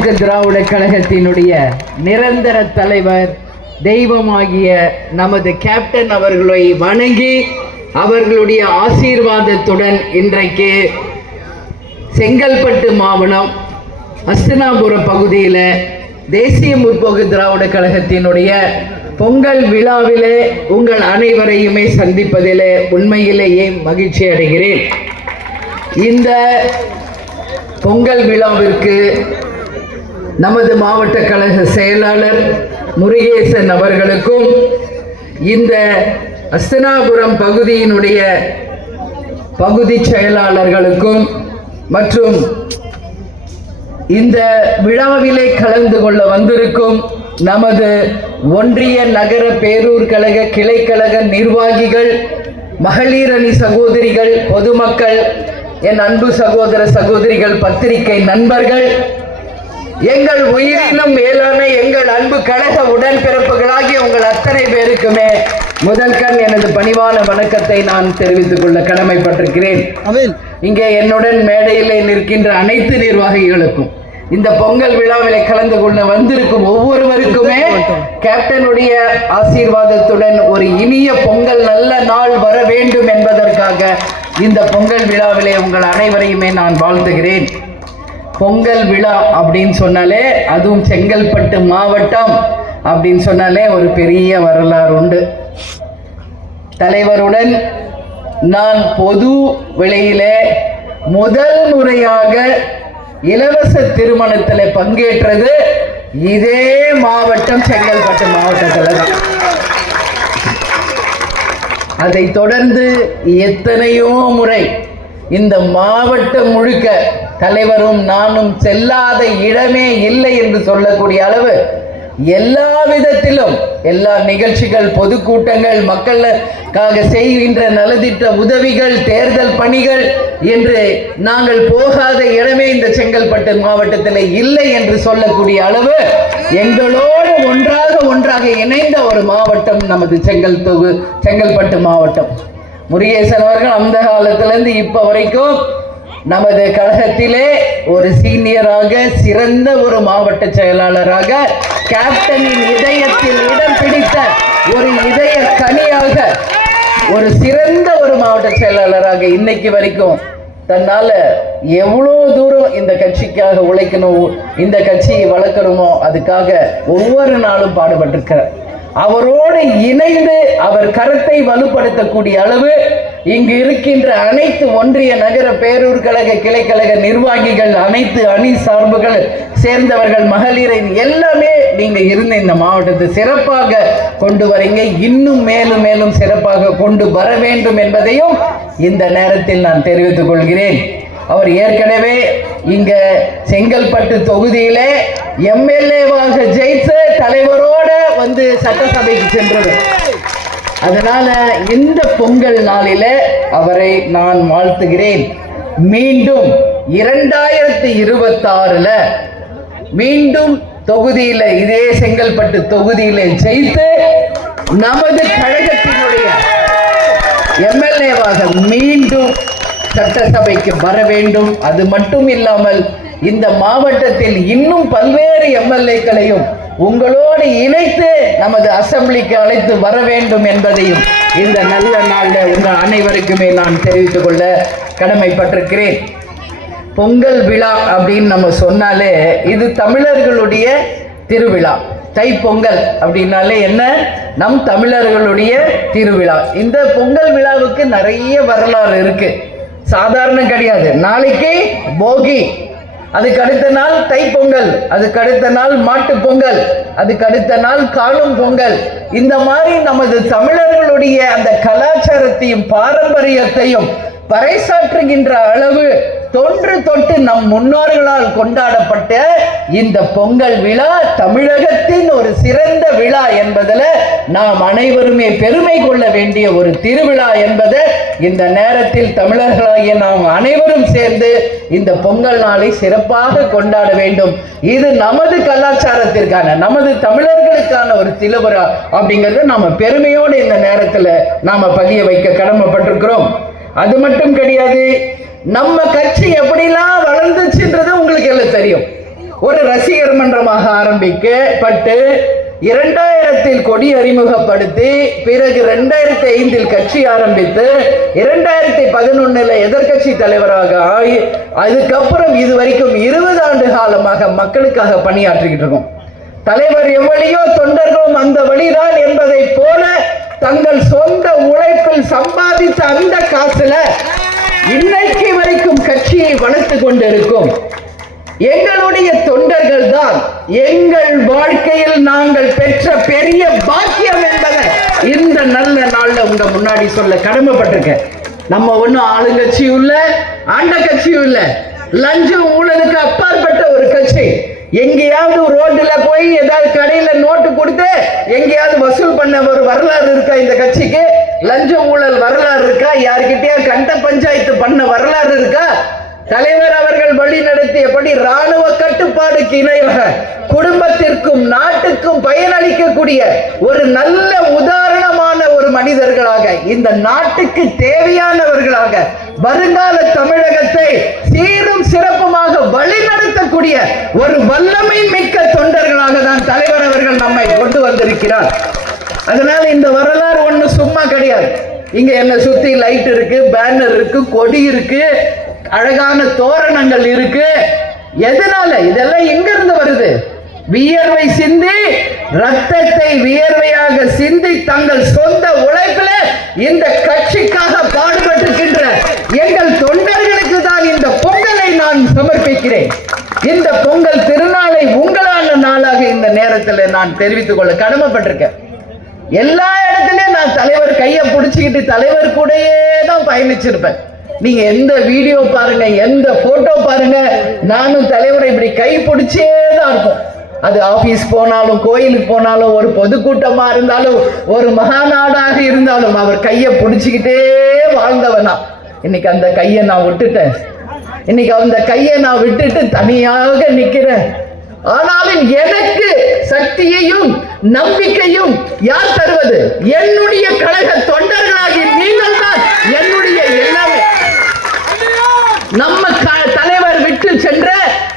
முற்போக்கு திராவிட கழகத்தினுடைய நிரந்தர தலைவர் தெய்வமாகிய நமது கேப்டன் அவர்களை வணங்கி அவர்களுடைய ஆசீர்வாதத்துடன் இன்றைக்கு செங்கல்பட்டு மாவட்டம் அஸ்தினாபுரம் பகுதியில் தேசிய முற்போக்கு திராவிட கழகத்தினுடைய பொங்கல் விழாவிலே உங்கள் அனைவரையுமே சந்திப்பதிலே உண்மையிலேயே மகிழ்ச்சி அடைகிறேன். இந்த பொங்கல் விழாவிற்கு நமது மாவட்ட கழக செயலாளர் முருகேசன் அவர்களுக்கும் இந்த அஸ்தினாபுரம் பகுதியினுடைய பகுதி செயலாளர்களுக்கும் மற்றும் இந்த விழாவிலே கலந்து கொள்ள வந்திருக்கும் நமது ஒன்றிய நகர பேரூர் கழக கிளைக்கழக நிர்வாகிகள், மகளிர் அணி சகோதரிகள், பொதுமக்கள், என் அன்பு சகோதர சகோதரிகள், பத்திரிகை நண்பர்கள், எங்கள் உயிரினும் மேலான எங்கள் அன்பு கழக உடன்பிறப்புகளாகிய உங்கள் அத்தனை பேருக்குமே முதல் கண் எனது பணிவான வணக்கத்தை நான் தெரிவித்துக் கொள்ள கடமைப்பட்டிருக்கிறேன். இங்கே என்னுடன் மேடையிலே நிற்கின்ற அனைத்து நிர்வாகிகளுக்கும் இந்த பொங்கல் விழாவிலே கலந்து கொள்ள வந்திருக்கும் ஒவ்வொருவருக்குமே கேப்டனுடைய ஆசீர்வாதத்துடன் ஒரு இனிய பொங்கல் நல்ல நாள் வர வேண்டும் என்பதற்காக இந்த பொங்கல் விழாவிலே உங்கள் அனைவரையுமே நான் வாழ்த்துகிறேன். பொங்கல் விழா அப்படின்னு சொன்னாலே, அதுவும் செங்கல்பட்டு மாவட்டம் அப்படின்னு சொன்னாலே ஒரு பெரிய வரலாறு உண்டு. தலைவருடன் நான் பொது விலையிலே முதல் முறையாக இலவச திருமணத்தில் பங்கேற்றது இதே மாவட்டம் செங்கல்பட்டு மாவட்டத்தில் தான். அதை தொடர்ந்து எத்தனையோ முறை இந்த மாவட்டம் முழுக்க தலைவரும் நானும் செல்லாத இடமே இல்லை என்று சொல்லக்கூடிய அளவு எல்லா விதத்திலும் எல்லா நிகழ்ச்சிகள், பொதுக்கூட்டங்கள், மக்களுக்காக செய்கின்ற நலத்திட்ட உதவிகள், தேர்தல் பணிகள் என்று நாங்கள் போகாத இடமே இந்த செங்கல்பட்டு மாவட்டத்தில் இல்லை என்று சொல்லக்கூடிய அளவு எங்களோடு ஒன்றாக இணைந்த ஒரு மாவட்டம் நமது செங்கல்பட்டு மாவட்டம். முருகேசன் அவர்கள் அந்த காலத்திலிருந்து இப்போ வரைக்கும் நமது கழகத்திலே ஒரு சீனியராக, சிறந்த ஒரு மாவட்ட செயலாளராக, கேப்டனின் இதயத்தில் இடம் பிடித்த ஒரு இதய கனியாக, ஒரு சிறந்த ஒரு மாவட்ட செயலாளராக இன்னைக்கு வரைக்கும் தன்னால எவ்வளோ தூரம் இந்த கட்சிக்காக உழைக்கணும், இந்த கட்சியை வளர்க்கணுமோ அதுக்காக ஒவ்வொரு நாளும் பாடுபட்டிருக்கிறார். அவரோடு இணைந்து அவர் கருத்தை வலுப்படுத்தக்கூடிய அளவு இங்கு இருக்கின்ற அனைத்து ஒன்றிய நகர பேரூர் கழக கிளைக்கழக நிர்வாகிகள், அனைத்து அணி சார்புகள் சேர்ந்தவர்கள், மகளிரின் எல்லாமே நீங்க இருந்த இந்த மாவட்டத்தை சிறப்பாக கொண்டு வரீங்க. இன்னும் மேலும் மேலும் சிறப்பாக கொண்டு வர வேண்டும் என்பதையும் இந்த நேரத்தில் நான் தெரிவித்துக் கொள்கிறேன். அவர் ஏற்கனவே இங்க செங்கல்பட்டு தொகுதியிலே எம்எல்ஏவாக ஜெயித்து தலைவரோட வந்து சட்டசபைக்கு சென்றது. அதனால இந்த பொங்கல் நாளில அவரை நான் வாழ்த்துகிறேன். மீண்டும் 2026 மீண்டும் தொகுதியில, இதே செங்கல்பட்டு தொகுதியில ஜெயித்து நமது கழகத்தினுடைய எம்எல்ஏவாக மீண்டும் சட்டசபைக்கு வர வேண்டும். அது மட்டும் இல்லாமல் இந்த மாவட்டத்தில் இன்னும் பல்வேறு எம்எல்ஏக்களையும் உங்களோடு இணைத்து நமது அசெம்பிளிக்கு அழைத்து வர வேண்டும் என்பதையும் இந்த நல்ல நாளில் உங்கள் அனைவருக்குமே நான் தெரிவித்துக் கொள்ள கடமைப்பட்டிருக்கிறேன். பொங்கல் விழா அப்படின்னு நம்ம சொன்னாலே இது தமிழர்களுடைய திருவிழா. தைப்பொங்கல் அப்படின்னாலே என்ன? நம் தமிழர்களுடைய திருவிழா. இந்த பொங்கல் விழாவுக்கு நிறைய வரலாறு இருக்கு, சாதாரணம் கிடையாது. நாளைக்கு போகி, அதுக்கு அடுத்த நாள் தைப்பொங்கல், அதுக்கு அடுத்த நாள் மாட்டு பொங்கல், அதுக்கு அடுத்த நாள் காணும் பொங்கல். இந்த மாதிரி நமது தமிழர்களுடைய அந்த கலாச்சாரத்தையும் பாரம்பரியத்தையும் பறைசாற்றுகின்ற அளவு தொன்று தொட்டு நம் முன்னோர்களால் கொண்டாடப்பட்ட இந்த பொங்கல் விழா தமிழகத்தின் ஒரு சிறந்த விழா என்பதில் நாம் அனைவருமே பெருமை கொள்ள வேண்டிய ஒரு திருவிழா என்பதை இந்த நேரத்தில் தமிழர்களாகிய நாம் அனைவரும் சேர்ந்து இந்த பொங்கல் நாளை சிறப்பாக கொண்டாட வேண்டும். இது நமது கலாச்சாரத்திற்கான, நமது தமிழர்களுக்கான ஒரு திருவிழா அப்படிங்கிறத நாம பெருமையோடு இந்த நேரத்தில் நாம பதிய வைக்க கடமைப்பட்டிருக்கிறோம். அது மட்டும் கிடையாது, நம்ம கட்சி எப்படிலாம் வளர்ந்துச்சுன்றது உங்களுக்கு எல்லாம் தெரியும். ஒரு ரசிகர் மன்றமாக ஆரம்பிக்கப்பட்டு 2000 கொடி அறிமுகப்படுத்தி பிறகு 2005 கட்சி ஆரம்பித்து 2011 எதிர்கட்சி தலைவராக ஆகி அதுக்கப்புறம் இதுவரைக்கும் 20 ஆண்டு காலமாக மக்களுக்காக பணியாற்றிக்கிட்டு இருக்கோம். தலைவர் எவ்வளியோ தொண்டர்களும் அந்த வழிதான் என்பதை போல தங்கள் சொந்த உழைப்பில் சம்பாதித்த அந்த காசுல இன்னைக்கு வரைக்கும் கட்சியை வளர்த்து கொண்டிருக்கும் எங்களுடைய தொண்டர்கள் தான் எங்கள் வாழ்க்கையில் நாங்கள் பெற்ற பெரிய பாக்கியம் என்பதை இந்த நல்ல நாள்ல உங்க முன்னாடி சொல்ல கடமைப்பட்டிருக்கேன். நம்ம ஒன்னும் ஆளுங்கட்சியும் இல்ல, ஆண்ட கட்சியும் இல்ல, லஞ்சம் ஊழலுக்கு அப்பாற்பட்ட ஒரு கட்சி. எங்கேயாவது ரோட்ல போய் ஏதாவது கடையில நோட்டு கொடுத்து எங்கேயாவது வசூல் பண்ண ஒரு வரலாறு இருக்கா இந்த கட்சிக்கு? லஞ்சம் ஊழல் வரலாறு இருக்கா? யாருக்கிட்டே கண்ட பஞ்சாயத்து பண்ண வரலாறு இருக்கா? தலைவர் அவர்கள் வழி நடத்தியபடி ராணுவ கட்டுப்பாடுக்கு இணையாக குடும்பத்திற்கும் நாட்டுக்கும் பயனளிக்கக்கூடிய ஒரு நல்ல உதாரணமான ஒரு மனிதர்களாக, இந்த நாட்டுக்கு தேவையானவர்களாக, வருங்கால தமிழகத்தை சீரும் சிறப்புமாக வழிநடத்தக்கூடிய ஒரு வல்லமை மிக்க தொண்டர்களாக தான் தலைவர் அவர்கள் நம்மை கொண்டு வந்திருக்கிறார். அதனால இந்த வரலாறு ஒண்ணு சும்மா கிடையாது. இங்க என்ன சுத்தி லைட் இருக்கு, பேனர் இருக்கு, கொடி இருக்கு, அழகான தோரணங்கள் இருக்கு. எதனால இதெல்லாம் எங்க இருந்து வருது? வியர்வை சிந்தி, ரத்தத்தை வியர்வையாக சிந்தி தங்கள் சொந்த உழைப்பில் இந்த கட்சிக்காக பாடுபட்டிருக்கின்ற எங்கள் தொண்டர்களுக்கு தான் இந்த பொங்கலை நான் சமர்ப்பிக்கிறேன். இந்த பொங்கல் திருநாளை உங்களான நாளாக இந்த நேரத்தில் நான் தெரிவித்துக் கொள்ள கடமைப்பட்டிருக்கேன். எல்லா இடத்துலயும் நான் தலைவர் கையை பிடிச்சுக்கிட்டு தலைவர் கூடயே தான் பயணிச்சிருப்பேன். நீங்க எந்த வீடியோ பாருங்க, எந்த போட்டோ பாருங்க, நானும் தலைவரை இப்படி கை பிடிச்சே தான் இருக்கும். அது ஆபீஸ் போனாலும், கோயிலுக்கு போனாலும், ஒரு பொதுக்கூட்டமா இருந்தாலும், ஒரு மகாநாடாக இருந்தாலும் அவர் கையை பிடிச்சுக்கிட்டே வாழ்ந்தவனா. இன்னைக்கு அந்த கையை நான் விட்டுட்டேன். இன்னைக்கு அந்த கையை நான் விட்டுட்டு தனியாக நிக்கிறேன். ஆனாலும் எனக்கு சக்தியையும் நம்பிக்கையும் யார் தருவது? என்னுடைய கழக தொண்டர்களாகி நீங்கள் தான் என்னுடைய எல்லாமே. நம்ம தலைவர் விட்டு சென்ற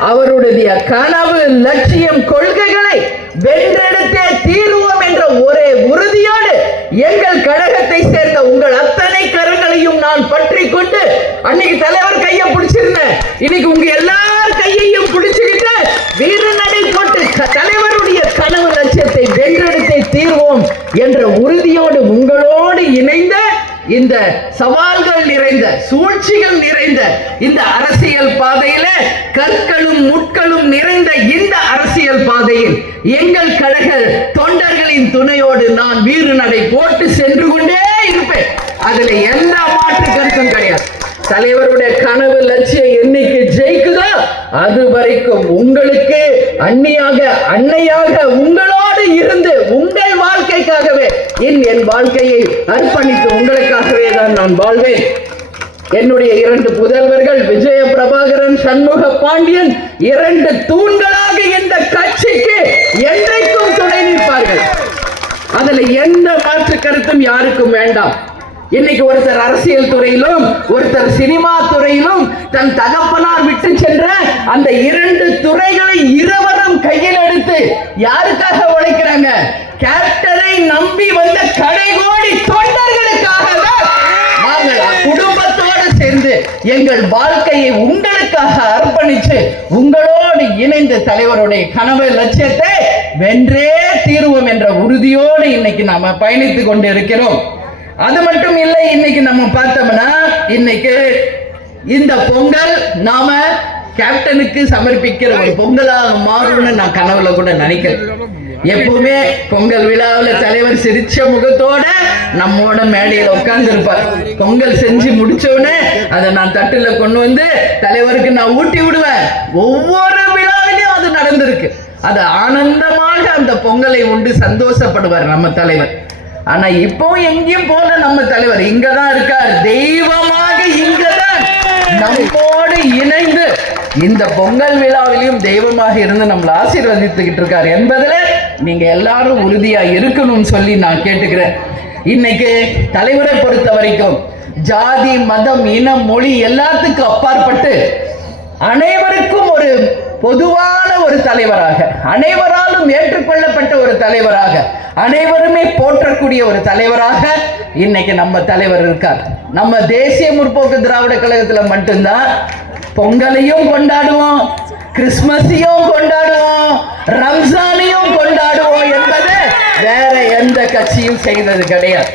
அவருடைய கனவு, லட்சியம், கொள்கைகளை வென்றெடுத்தே தீர்வோம் என்ற ஒரே உறுதியோடு எங்கள் கழகத்தை சேர்ந்த உங்கள் அத்தனை கரங்களையும் நான் பற்றி கொண்டு அன்னைக்கு தலைவர் கையை பிடிச்சிருந்தேன். இன்னைக்கு உங்க எல்லார் கையையும் பிடிச்சுக்கிட்டு வீரநடை போட்டு தலைவருடைய கனவு லட்சியத்தை வென்றெடுத்தே தீர்வோம் என்ற உறுதியோடு உங்களோடு இணைந்த இந்த சவால்கள் நிறைந்த, சூழ்ச்சிகள் நிறைந்த இந்த அரசியல் பாதையில, கற்களும் முட்களும் நிறைந்த இந்த அரசியல் பாதையில் எங்கள் கழக தொண்டர்களின் துணையோடு நான் வீறுநடை போட்டு சென்று கொண்டே இருப்பேன். அதுல எந்த மாற்று கருத்தும் கிடையாது. தலைவருடைய கனவு லட்சியம் என்னைக்கு ஜெயிக்குதோ அது வரைக்கும் உங்களுக்கு அன்னையாக உங்களோடு இருந்து உங்கள் வாழ்க்கைக்காகவே என் வாழ்க்கையை அர்ப்பணித்து உங்களுக்காகவே தான் நான் வாழ்வேன். என்னுடைய 2 புதல்வர்கள் விஜய பிரபாகரன், சண்முக பாண்டியன் 2 தூண்களாக இந்த கட்சிக்கு என்றைக்கும் துணை நிற்பார்கள். அதுல எந்த மாற்று கருத்தும் யாருக்கும் வேண்டாம். இன்னைக்கு ஒருத்தர் அரசியல் துறையிலும் ஒருத்தர் சினிமா துறையிலும் தன் தகப்பனார் விட்டு சென்ற அந்த 2 துறைகளை இருவரும் கையில் எடுத்து யாருக்காக உழைக்கிறாங்க? கேப்டனை நம்பி வந்த கடைகோடி தொண்டர்களுக்காக நாங்கள் குடும்பத்தோடு சேர்ந்து எங்கள் வாழ்க்கையை உங்களுக்காக அர்ப்பணித்து உங்களோடு இணைந்து தலைவருடைய கனவு லட்சியத்தை வென்றே தீர்வோம் என்ற உறுதியோடு இன்னைக்கு நாம பயணித்துக் கொண்டு இருக்கிறோம். அது மட்டும் இல்லை, இன்னைக்கு நம்ம பார்த்தோம்னா இன்னைக்கு இந்த பொங்கல் நாம கேப்டனுக்கு சமர்ப்பிக்கிற ஒரு பொங்கலாக மாறும்னு நான் கனவுல கூட நினைக்கிறேன். எப்பவுமே பொங்கல் விழாவில் தலைவர் சிரிச்ச முகத்தோட நம்மோட மேடையில் உட்கார்ந்து இருப்பார். பொங்கல் செஞ்சு முடிச்சோடனே அதை நான் தட்டுல கொண்டு வந்து தலைவருக்கு நான் ஊட்டி விடுவேன். ஒவ்வொரு விழாவிலையும் அது நடந்திருக்கு. அது ஆனந்தமாக அந்த பொங்கலை உண்டு சந்தோஷப்படுவார் நம்ம தலைவர். ஆனா இப்போ எங்கேயும் போல நம்ம தலைவர் இங்கதான் இருக்கார். தெய்வமாக இங்கதான் நம்மோடு இணைந்து இந்த பொங்கல் விழாவிலையும் தெய்வமாக இருந்து நம்மளை ஆசீர்வதித்துக்கிட்டு இருக்கார் என்பதுல நீங்க எல்லாரும் உறுதியா இருக்கணும்னு சொல்லி நான் கேட்டுக்கிறேன். இன்னைக்கு தலைவரை பொறுத்த வரைக்கும் ஜாதி, மதம், இனம், மொழி எல்லாத்துக்கும் அப்பாற்பட்டு அனைவருக்கும் ஒரு பொதுவான ஒரு தலைவராக, அனைவராலும் ஏற்றுக்கொள்ளப்பட்ட ஒரு தலைவராக, அனைவருமே போற்றக்கூடிய ஒரு தலைவராக இன்னைக்கு நம்ம தலைவர் இருக்கார். நம்ம தேசிய முற்போக்கு திராவிட கழகத்தில் மட்டும்தான் பொங்கலையும் கொண்டாடுவோம், கிறிஸ்துமஸையும் கொண்டாடுவோம், ரம்ஜானையும் கொண்டாடுவோம் என்பது வேற எந்த கட்சியும் செய்தது கிடையாது.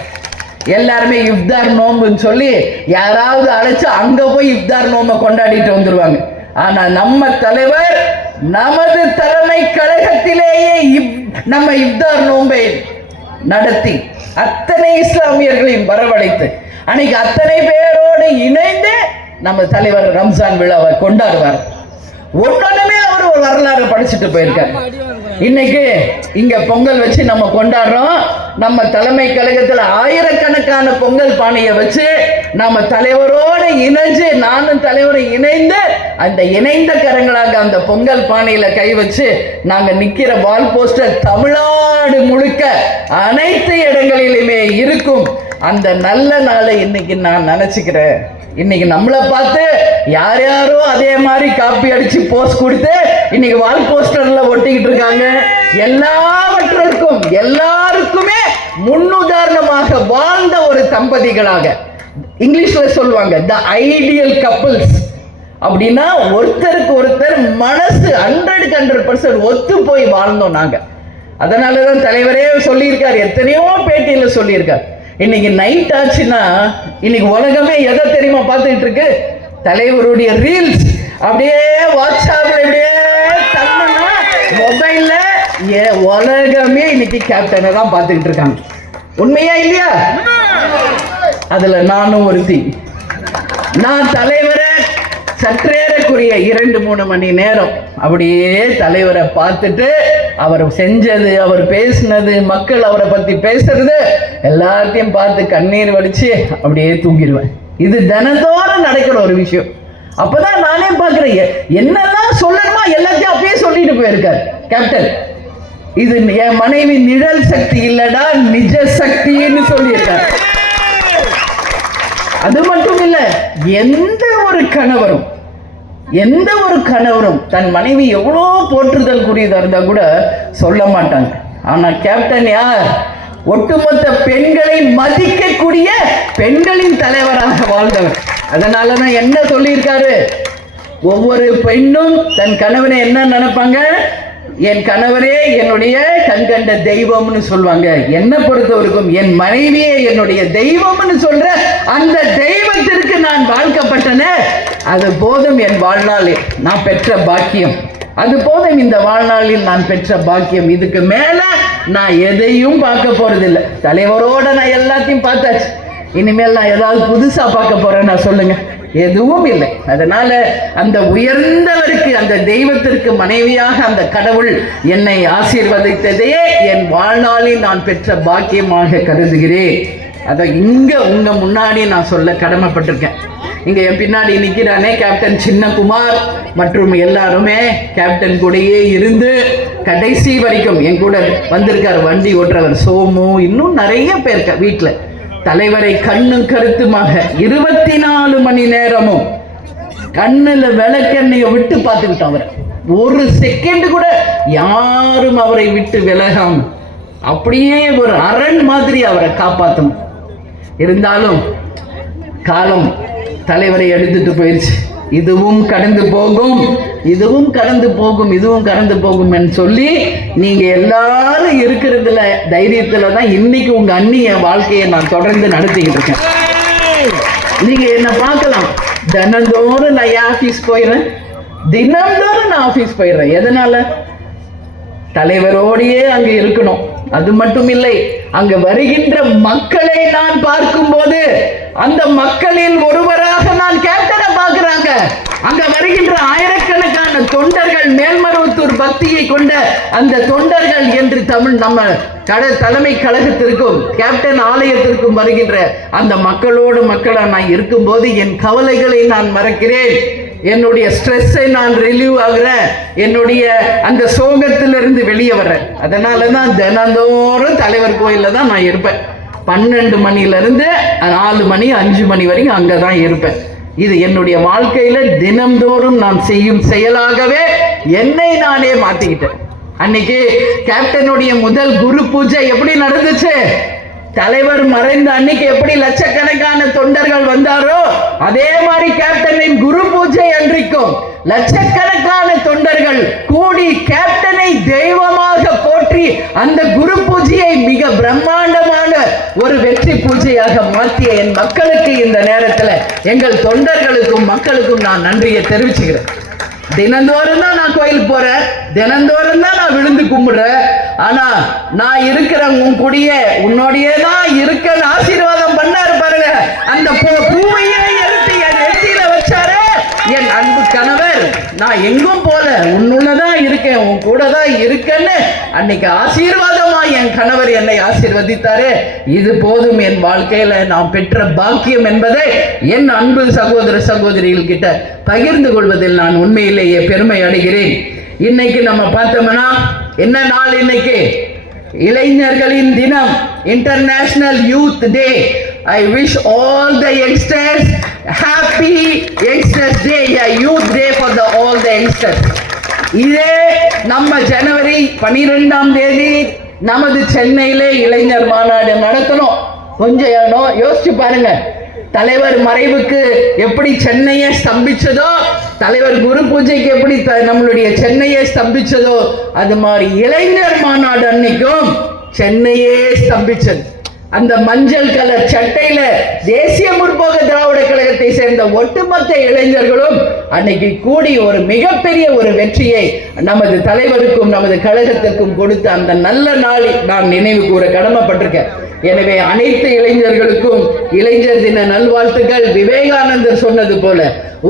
எல்லாருமே இஃப்தார் நோம்புன்னு சொல்லி யாராவது அழைச்சு அங்க போய் இஃப்தார் நோம்பை கொண்டாடிட்டு வந்துருவாங்க. ஆனா நம்ம தலைவர் நமது தலைமை கழகத்திலேயே நம்ம இஃப்தார் நோம்பை நடத்தி அத்தனை இஸ்லாமியர்களையும் வரவழைத்து அன்னைக்கு அத்தனை பேரோடு இணைந்து நம்ம தலைவர் ரம்ஜான் விழாவை கொண்டாடுவார். ஒன்றுமே அவர் ஒரு வரலாறு படிச்சுட்டு போயிருக்கார். இன்னைக்கு இங்க பொங்கல் வச்சு நம்ம கொண்டாடுறோம். நம்ம தலைமை கழகத்தில் ஆயிரக்கணக்கான பொங்கல் பானையை வச்சு நம்ம தலைவரோடு இணைஞ்சு, நானும் தலைவரும் இணைந்து அந்த இணைந்த கரங்களாக அந்த பொங்கல் பானையில கை வச்சு நாங்க நிக்கிற வால் போஸ்டர் தமிழ்நாடு முழுக்க அனைத்து இடங்களிலுமே இருக்கும். அந்த நல்ல நாளை இன்னைக்கு நான் நினைச்சுக்கிறேன். இன்னைக்கு நம்மளை பார்த்து யார் யாரோ அதே மாதிரி காப்பி அடிச்சு போஸ்ட் கொடுத்து இன்னைக்கு வால் போஸ்டர்ல ஒட்டிக்கிட்டு இருக்காங்க. எல்லாவற்றிற்கும் எல்லாருக்குமே முன்னுதாரணமாக வாழ்ந்த ஒரு தம்பதிகளாக, இங்கிலீஷ்ல சொல்லுவாங்க த ஐடியல் கப்பிள்ஸ் அப்படின்னா, ஒருத்தருக்கு ஒருத்தர் மனசு 100% ஒத்து போய் வாழ்ந்தோம் நாங்க. அதனாலதான் தலைவரே சொல்லியிருக்காரு, எத்தனையோ பேட்டியில சொல்லியிருக்காரு. இன்னைக்கு நைட் ஆச்சுன்னா இன்னைக்கு உலகமே எதை தெரியுமா பார்த்துட்டு இருக்கு? தலைவருடைய ரீல்ஸ். அப்படியே வாட்ஸ்அப்ல அப்படியே தள்ளனா மொபைல்ல உலகமே இன்னைக்கு கேப்டனை தான் பார்த்துக்கிட்டு இருக்காங்க. உண்மையா இல்லையா? அதுல நானும் ஒருத்தி. நான் தலைவரை சற்றேறக்குரிய 2-3 மணி நேரம் அப்படியே தலைவரை பார்த்துட்டு அவர் செஞ்சது, அவர் பேசினது, மக்கள் அவரை பத்தி பேசுறது எல்லாத்தையும் பார்த்து கண்ணீர் வடிச்சு அப்படியே தூங்கிடுவேன். இது தினத்தோறும் நடக்கிற ஒரு விஷயம். அப்பதான் நானே பார்க்கிறேன், என்னெல்லாம் சொல்லணுமா எல்லாத்தையும் அப்பயே சொல்லிட்டு போயிருக்காரு கேப்டன். இது என் மனைவி நிழல் சக்தி இல்லடா, நிஜ சக்தின்னு சொல்லியிருக்காரு. அது மட்டும் இல்ல, எந்த ஒரு கணவரும் தன் மனைவி எவ்வளோ போற்றுதல் கூடியதா இருந்தா கூட சொல்ல மாட்டாங்க. ஆனா கேப்டன் யார்? ஒட்டுமொத்த பெண்களை மதிக்கக்கூடிய பெண்களின் தலைவராக வாழ்ந்தவர். அதனாலதான் என்ன சொல்லியிருக்காரு, ஒவ்வொரு பெண்ணும் தன் கணவனை என்ன நினைப்பாங்க? என் கணவரே என்னுடைய கண்கண்ட தெய்வம்னு சொல்லுவாங்க. என்ன பொறுத்தவரைக்கும் என் மனைவியே என்னுடைய தெய்வம்னு சொல்ற அந்த தெய்வத்திற்கு நான் வாழ்க்கப்பட்டன. அது போதும் என் வாழ்நாளில் நான் பெற்ற பாக்கியம். அது போதும் இந்த வாழ்நாளில் நான் பெற்ற பாக்கியம். இதுக்கு மேல நான் எதையும் பார்க்க போறதில்லை. தலைவரோட நான் எல்லாத்தையும் பார்த்தாச்சு. இனிமேல் நான் ஏதாவது புதுசா பார்க்க போறேன்னா சொல்லுங்க? எதுவும் இல்லை. அதனால அந்த உயர்ந்தவருக்கு, அந்த தெய்வத்திற்கு மனைவியாக அந்த கடவுள் என்னை ஆசீர்வதித்ததே என் வாழ்நாளில் நான் பெற்ற பாக்கியமாக கருதுகிறேன். அதை இங்க உங்க முன்னாடி நான் சொல்ல கடமைப்பட்டிருக்கேன். இங்க என் பின்னாடி நிற்கிறானே கேப்டன் சின்னகுமார் மற்றும் எல்லாருமே கேப்டன் கூடயே இருந்து கடைசி வரைக்கும் என் கூட வந்திருக்கார். வண்டி ஓட்டுறவர் சோமு, இன்னும் நிறைய பேர் வீட்டில் தலைவரை கண்ணும் கருத்துமாக 24 மணி நேரமும் கண்ணுல விளக்கெண்ணையை விட்டு பார்த்துக்கிட்டோம். அவர் ஒரு செகண்ட் கூட யாரும் அவரை விட்டு விலகாம அப்படியே ஒரு அரண் மாதிரி அவரை காப்பாற்றணும். இருந்தாலும் காலம் தலைவரை எடுத்துட்டு போயிடுச்சு. இதுவும் கடந்து போகும், இதுவும் கடந்து போகும், இதுவும் கடந்து போகும் என்று சொல்லி நீங்க எல்லாரும் இருக்கிறதுல தைரியத்துல தான் இன்னைக்கு உங்க அண்ணிய வாழ்க்கையை நான் தொடர்ந்து நடத்திக்கிட்டு இருக்கேன். நீங்க என்ன பார்க்கலாம், தினந்தோறும் நான் ஆபீஸ் போயிடுறேன், தினந்தோறும் நான் ஆபீஸ் போயிடுறேன். எதனால? தலைவரோடையே அங்க இருக்கணும். அது மட்டும் இல்லை, அங்க வருகின்ற மக்களை நான் பார்க்கும் போது அந்த மக்களில் ஒருவராக நான் கேப்டனை பார்க்கிறாங்க. அங்க வருகின்ற ஆயிரக்கணக்கான தொண்டர்கள், மேல்மருவத்தூர் பக்தியை கொண்ட அந்த தொண்டர்கள் என்று நம்ம தலைமை கழகத்திற்கும் கேப்டன் ஆலயத்திற்கும் வருகின்ற அந்த மக்களா நான் இருக்கும்போது என் கவலைகளை நான் மறக்கிறேன். என்னுடைய ஸ்ட்ரெஸ்ஸை நான் ரிலீவ் ஆகுறேன், என்னுடைய அந்த சோகத்திலிருந்து வெளியே வர்றேன். அதனால தான் தினந்தோறும் தலைவர் கோயிலில் தான் நான் இருப்பேன். 12 மணிலேருந்து 4 மணி 5 மணி வரைக்கும் அங்கே தான் இருப்பேன். இது என்னுடைய வாழ்க்கையில தினம்தோறும் நான் செய்யும் செயலாகவே என்னை நானே மாத்திக்கிட்டேன். அன்னைக்கு கேப்டனுடைய முதல் குரு பூஜை எப்படி நடந்துச்சு? தலைவர் மறைந்த அன்னைக்கு எப்படி லட்சக்கணக்கான தொண்டர்கள் வந்தாரோ அதே மாதிரி கேப்டனின் குரு பூஜை அன்றைக்கும் லட்சக்கணக்கான தொண்டர்கள் கூடி கேப்டனை தெய்வமாக போற்றி அந்த குரு பூஜையை மிக பிரம்மாண்டமான ஒரு வெற்றி பூஜையாக மாற்றிய என் மக்களுக்கு இந்த நேரத்தில் எங்கள் தொண்டர்களுக்கும் மக்களுக்கும் நான் நன்றியை தெரிவிச்சுக்கிறேன். தினந்தோறும் தான் நான் கோயிலுக்கு போறேன், தினந்தோறும் தான் நான் விழுந்து கும்பிடுறேன். ஆனா நான் இருக்கிற உன் கூடிய உன்னோடையே தான் இருக்க ஆசீர்வாதம் பண்ணாரு பாருங்க. அந்த பூவையே எடுத்து என் நெத்தியில வச்சாரு என் அன்பு கணவர். நான் எங்கும் போல உன்னுள்ளதான் இருக்கேன், உன் கூட தான் இருக்கேன்னு அன்னைக்கு ஆசீர்வாதமா என் கணவர் என்னை ஆசீர்வதித்தாரு. இது போதும் என் வாழ்க்கையில நான் பெற்ற பாக்கியம் என்பதை என் அன்பு சகோதர சகோதரிகள் கிட்ட பகிர்ந்து கொள்வதில் நான் உண்மையிலேயே பெருமை அடைகிறேன். இன்னைக்கு நம்ம பார்த்தோம்னா என்ன நாள்? இன்னைக்கு இளைஞர்களின் தினம், international youth day. I wish all the youngsters happy youngsters day, a youth day for all the youngsters. இதே நம்ம ஜனவரி 12ஆம் தேதி நமது சென்னையிலே இளைஞர் மாநாடு நடத்தணும். கொஞ்சம் யோசிச்சு பாருங்க. தலைவர் மறைவுக்கு எப்படி சென்னையை ஸ்தம்பிச்சதோ, தலைவர் குரு பூஜைக்கு எப்படி நம்மளுடைய சென்னையை ஸ்தம்பிச்சதோ, அது மாதிரி இளைஞர் மாநாடு அன்னைக்கும் சென்னையே ஸ்தம்பிச்சது. அந்த மஞ்சள் கலர் சட்டையில தேசிய முற்போக்க திராவிட கழகத்தை சேர்ந்த ஒட்டுமொத்த இளைஞர்களும் அன்னைக்கு கூடி ஒரு மிகப்பெரிய ஒரு வெற்றியை நமது தலைவருக்கும் நமது கழகத்திற்கும் கொடுத்த அந்த நல்ல நாளில் நான் நினைவு கூற கடமைப்பட்டிருக்கேன். எனவே அனைத்து இளைஞர்களுக்கும் இளைஞர் தின நல்வாழ்த்துக்கள். விவேகானந்தர் சொன்னது போல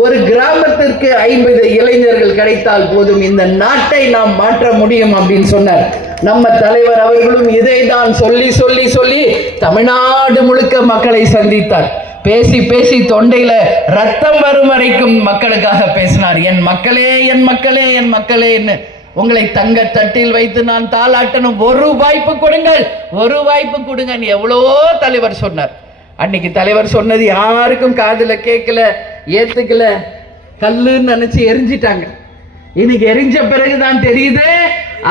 ஒரு கிராமத்திற்கு 50 இளைஞர்கள் கிடைத்தால் போதும் இந்த நாட்டை நாம் மாற்ற முடியும் அப்படின்னு சொன்னார். நம்ம தலைவர் அவர்களும் இதை தான் சொல்லி சொல்லி சொல்லி தமிழ்நாடு முழுக்க மக்களை சந்தித்தார். பேசி பேசி தொண்டையில ரத்தம் வரும் வரைக்கும் மக்களுக்காக பேசினார். என் மக்களே, என் மக்களே, என் மக்களேன்னு உங்களை தங்க தட்டில் வைத்து நான் தாளாட்டணும், ஒரு வாய்ப்பு கொடுங்கள், ஒரு வாய்ப்பு கொடுங்கன்னு எவ்வளவோ தலைவர் சொன்னார். அன்னைக்கு தலைவர் சொன்னது யாருக்கும் காதுல கேட்கல, ஏத்துக்கல, கல்லுன்னு நினைச்சு எரிஞ்சிட்டாங்க. இன்னைக்கு எரிஞ்ச பிறகுதான் தெரியுது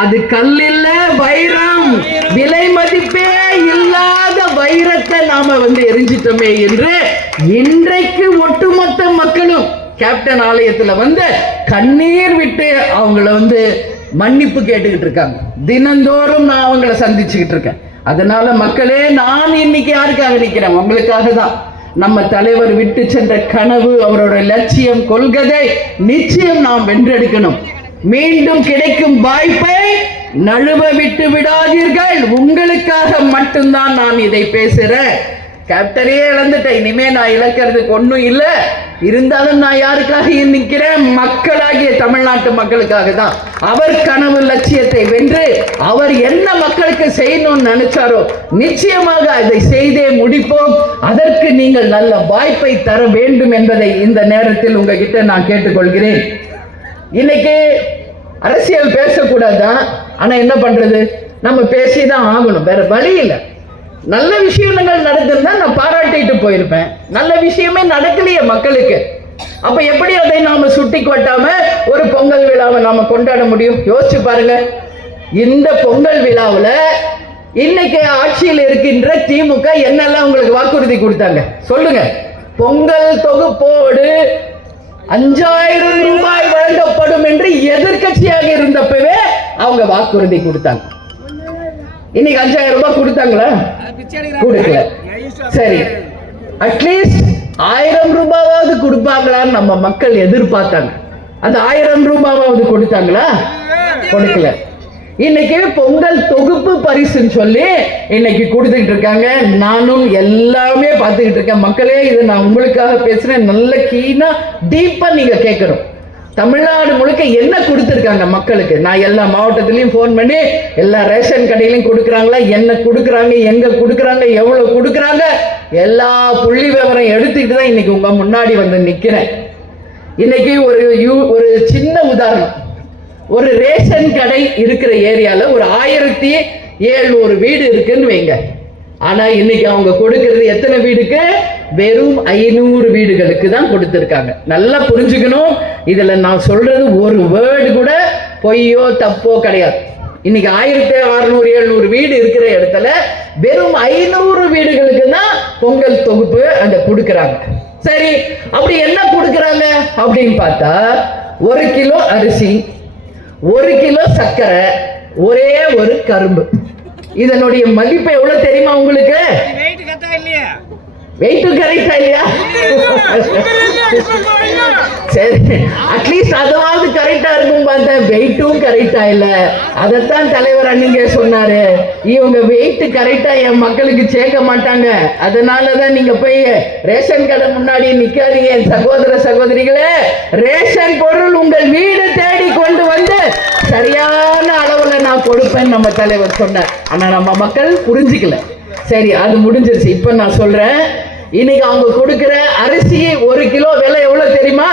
அது கல் இல்ல, வைரம். விலை மதிப்பே இல்லாத வைரத்தை நாம எரிஞ்சிட்டோமே என்று இன்றைக்கு ஒட்டுமொத்த மக்களும் கேப்டன் ஆலயத்துல கண்ணீர் விட்டு அவங்கள மன்னிப்பு கேட்டுக்கிட்டு இருக்காங்க. தினந்தோறும் நான் அவங்கள சந்திச்சுக்கிட்டு இருக்கேன். அதனால மக்களே, நான் இன்னைக்கு யாருக்காக நிற்கிறேன்? உங்களுக்காக தான். நம்ம தலைவர் விட்டு சென்ற கனவு, அவரோட லட்சியம், கொள்கை நிச்சயம் நாம் வென்றெடுக்கணும். மீண்டும் கிடைக்கும் வாய்ப்பை நழுவ விட்டு விடாதீர்கள். உங்களுக்காக மட்டும்தான் நான் இதை பேசுறேன். கேப்டனே இழந்துட்டேன், இனிமே நான் இழக்கிறதுக்கு ஒன்றும் இல்லை. இருந்தாலும் நான் யாருக்காக நிற்கிறேன்? மக்களாகிய தமிழ்நாட்டு மக்களுக்காக தான். அவர் கனவு லட்சியத்தை வென்று அவர் என்ன மக்களுக்கு செய்யணும்னு நினைச்சாரோ நிச்சயமாக அதை செய்தே முடிப்போம். அதற்கு நீங்கள் நல்ல வாய்ப்பை தர வேண்டும் என்பதை இந்த நேரத்தில் உங்ககிட்ட நான் கேட்டுக்கொள்கிறேன். இன்னைக்கு அரசியல் பேசக்கூடாதான், ஆனா என்ன பண்றது? நம்ம பேசிதான் ஆகணும், வேற வழி இல்லை. நல்ல விஷயங்கள் நடந்திருந்தா நான் பாராட்டிட்டு போயிருப்பேன். நல்ல விஷயமே நடக்கலையே மக்களுக்கு. அப்ப எப்படி அதை நாம சுட்டி கொட்டாம ஒரு பொங்கல் விழாவை நாம கொண்டாட முடியும்? யோசிச்சு பாருங்க. இந்த பொங்கல் விழாவில் இன்னைக்கு ஆட்சியில் இருக்கின்ற திமுக என்னெல்லாம் உங்களுக்கு வாக்குறுதி கொடுத்தாங்க சொல்லுங்க. பொங்கல் தொகுப்போடு 5000 ரூபாய் வழங்கப்படும் என்று எதிர்கட்சியாக இருந்தப்பவே அவங்க வாக்குறுதி கொடுத்தாங்க. இன்னைக்கு 5000 ரூபாய் கொடுத்தாங்களா? கொடுக்கல. சரி, அட்லீஸ்ட் 1000 ரூபாயாவது கொடுப்பாங்களான்னு நம்ம மக்கள் எதிர்பார்த்தாங்க. அந்த 1000 ரூபாயாவது கொடுத்தாங்களா? கொடுக்கல. இன்னைக்கு பொங்கல் தொகுப்பு பரிசுன்னு சொல்லி இன்னைக்கு கொடுத்துக்கிட்டு இருக்காங்க. நானும் எல்லாமே பார்த்துக்கிட்டு இருக்கேன். மக்களே, இது நான் உங்களுக்காக பேசுறேன். நல்ல கீனா டீப்பா நீங்க கேட்கணும். தமிழ்நாடு முழுக்க என்ன கொடுத்துருக்காங்க மக்களுக்கு? நான் எல்லா மாவட்டத்திலையும் ஃபோன் பண்ணி எல்லா ரேஷன் கடையிலையும் கொடுக்குறாங்களா, என்ன கொடுக்குறாங்க, எங்க கொடுக்குறாங்க, எவ்வளவு கொடுக்குறாங்க, எல்லா புள்ளி விவரம் எடுத்துக்கிட்டு தான் இன்னைக்கு உங்க முன்னாடி நிற்கிறேன். இன்னைக்கு ஒரு சின்ன உதாரணம். ஒரு ரேஷன் கடை இருக்கிற ஏரியால ஒரு 1700 வீடு இருக்குன்னு வைங்க. ஆனா இன்னைக்கு அவங்க கொடுக்கிறது எத்தனை வீடுக்கு? வெறும் 500 வீடுகளுக்கு தான் கொடுத்திருக்காங்க. நல்லா புரிஞ்சுக்கணும். இதுல நான் சொல்றது ஒரு வேர்டு கூட பொய்யோ தப்போ கிடையாது. இன்னைக்கு 1600 700 வீடு இருக்கிற இடத்துல வெறும் 500 வீடுகளுக்கு தான் பொங்கல் தொகுப்பு அந்த கொடுக்கறாங்க. சரி, அப்படி என்ன கொடுக்கறாங்க அப்படின்னு பார்த்தா 1 கிலோ அரிசி, 1 கிலோ சர்க்கரை, ஒரே ஒரு கரும்பு. இதனுடைய மதிப்பு எவ்வளவு தெரியுமா உங்களுக்கு? வெயிட்டும் கரெக்டா இல்லையா? சரி, அட்லீஸ்ட் அதாவது கரெக்டா இருக்கும் பார்த்தேன். வெயிட்டும் கரெக்டா இல்ல. அதைத்தான் தலைவர் அன்னைக்கு சொன்னாரு, இவங்க வெயிட் கரெக்டா என் மக்களுக்கு சேர்க்க மாட்டாங்க, அதனாலதான் நீங்க போய் ரேஷன் கடை முன்னாடி நிக்காதீங்க. சகோதர சகோதரிகளே, ரேஷன் பொருள் உங்கள் வீடு தேடி கொண்டு வந்து சரியான அளவுல நான் கொடுப்பேன் நம்ம தலைவர் சொன்னார். ஆனா நம்ம மக்கள் புரிஞ்சுக்கல. சரி, அது முடிஞ்சிருச்சு. இப்ப நான் சொல்றேன், இன்னைக்கு அவங்க கொடுக்கிற அரிசி 1 கிலோ விலை எவ்வளவு தெரியுமா?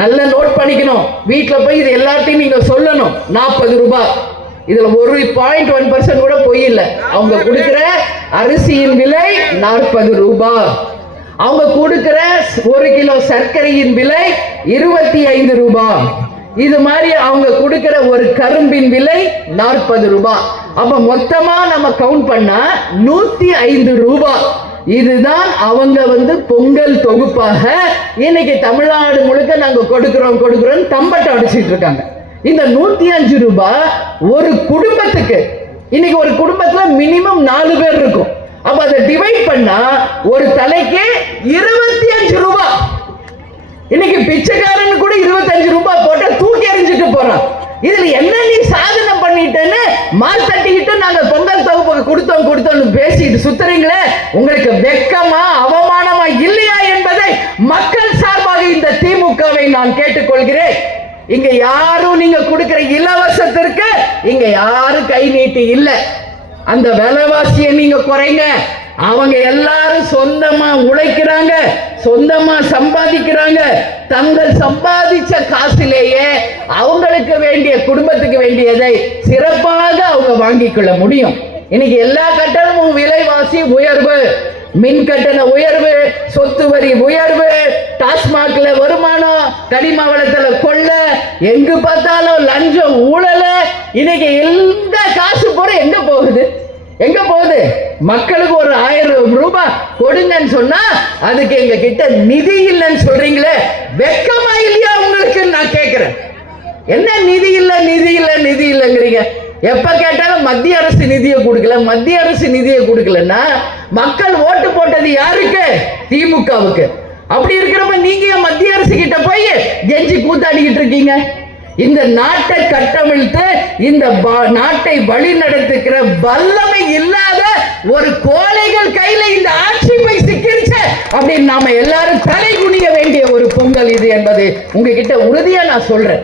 நல்லா நோட் பண்ணிக்கணும். வீட்டுல போய் இது எல்லாத்தையும் நீங்க சொல்லணும். 40 ரூபாய். இதுல 1.1% கூட பொய் இல்லை. அவங்க கொடுக்கிற அரிசியின் விலை 40 ரூபாய். அவங்க கொடுக்கிற 1 கிலோ சர்க்கரையின் விலை 25 ரூபாய். இது மாதிரி அவங்க கொடுக்கிற ஒரு கரும்பின் விலை 40 ரூபாய். அப்ப மொத்தமா நம்ம கவுண்ட் பண்ணா 105 ரூபாய். இதுதான் அவங்க பொங்கல் தொகுப்பாக இன்னைக்கு தமிழ்நாடு முழுக்க நாங்க கொடுக்கிறோம் தம்பட்டம் அடிச்சிட்டு இருக்காங்க. இந்த 105 ரூபாய் ஒரு குடும்பத்துக்கு, இன்னைக்கு ஒரு குடும்பத்துல மினிமம் 4 பேர் இருக்கும். அப்ப அதை டிவைட் பண்ணா ஒரு தலைக்கு 25 ரூபாய். இன்னைக்கு பிச்சைக்காரன் கூட 25 ரூபாய் போட்டா தூக்கி எறிஞ்சிட்டு போறான். இதுல என்ன நீ சாதனை பண்ணிட்டேன்னு மால் தட்டிக்கிட்டு நாங்க பொங்கல் தொகுப்புக்கு கொடுத்தோம் பேசிட்டு சுத்துறீங்களே, உங்களுக்கு வெக்கமா அவமானமா இல்லையா என்பதை மக்கள் சார்பாக இந்த திமுகவை நான் கேட்டுக்கொள்கிறேன். இங்க யாரும் நீங்க கொடுக்கிற இலவசத்திற்கு இங்க யாரும் கை நீட்டி இல்ல. அந்த விலைவாசியை நீங்க குறைங்க. அவங்க எல்லாரும் சொந்தமா உழைக்கிறாங்க, சொந்தமா சம்பாதிக்கிறாங்க. தங்கள் சம்பாதிச்ச காசிலேயே அவங்களுக்கு வேண்டிய, குடும்பத்துக்கு வேண்டியதை சிறப்பாக அவங்க வாங்கிக் கொள்ள முடியும். இன்னைக்கு எல்லா கட்டணமும் விலைவாசி உயர்வு, மின் கட்டண உயர்வு, சொத்து வரி உயர்வு, டாஸ்மாக்ல வருமானம், கனிம வளத்துல கொள்ள, எங்கு பார்த்தாலும் லஞ்சம், ஊழல. இன்னைக்கு எந்த காசு போற எங்க போகுது? எங்க போகுது? மக்களுக்கு ஒரு 1000 ரூபாய் கொடுங்கன்னு சொன்னா அதுக்கு எங்க கிட்ட நிதி இல்லைன்னு சொல்றீங்களே, வெக்கமா இல்லையா உங்களுக்கு? நான் கேட்கிறேன், என்ன நிதி இல்லைங்கிறீங்க? எப்ப கேட்டாலும் மத்திய அரசு நிதியை கொடுக்கல, மத்திய அரசு நிதியை கொடுக்கலன்னா மக்கள் ஓட்டு போட்டது யாருக்கு? திமுகவுக்கு. அப்படி இருக்கிறப்ப நீங்க மத்திய அரசு கிட்ட போய் கெஞ்சி கூத்தாடிக்கிட்டு இருக்கீங்க. இந்த நாட்டை கட்டவிழ்த்து இந்த நாட்டை வழி நடத்துகிற வல்லமை இல்லாத ஒரு கோழைகள் கையில இந்த ஆட்சி போய் சிக்கிருச்சு அப்படின்னு நாம எல்லாரும் தலை குனிய வேண்டிய ஒரு பொங்கல் இது என்பது உங்ககிட்ட உறுதியா நான் சொல்றேன்.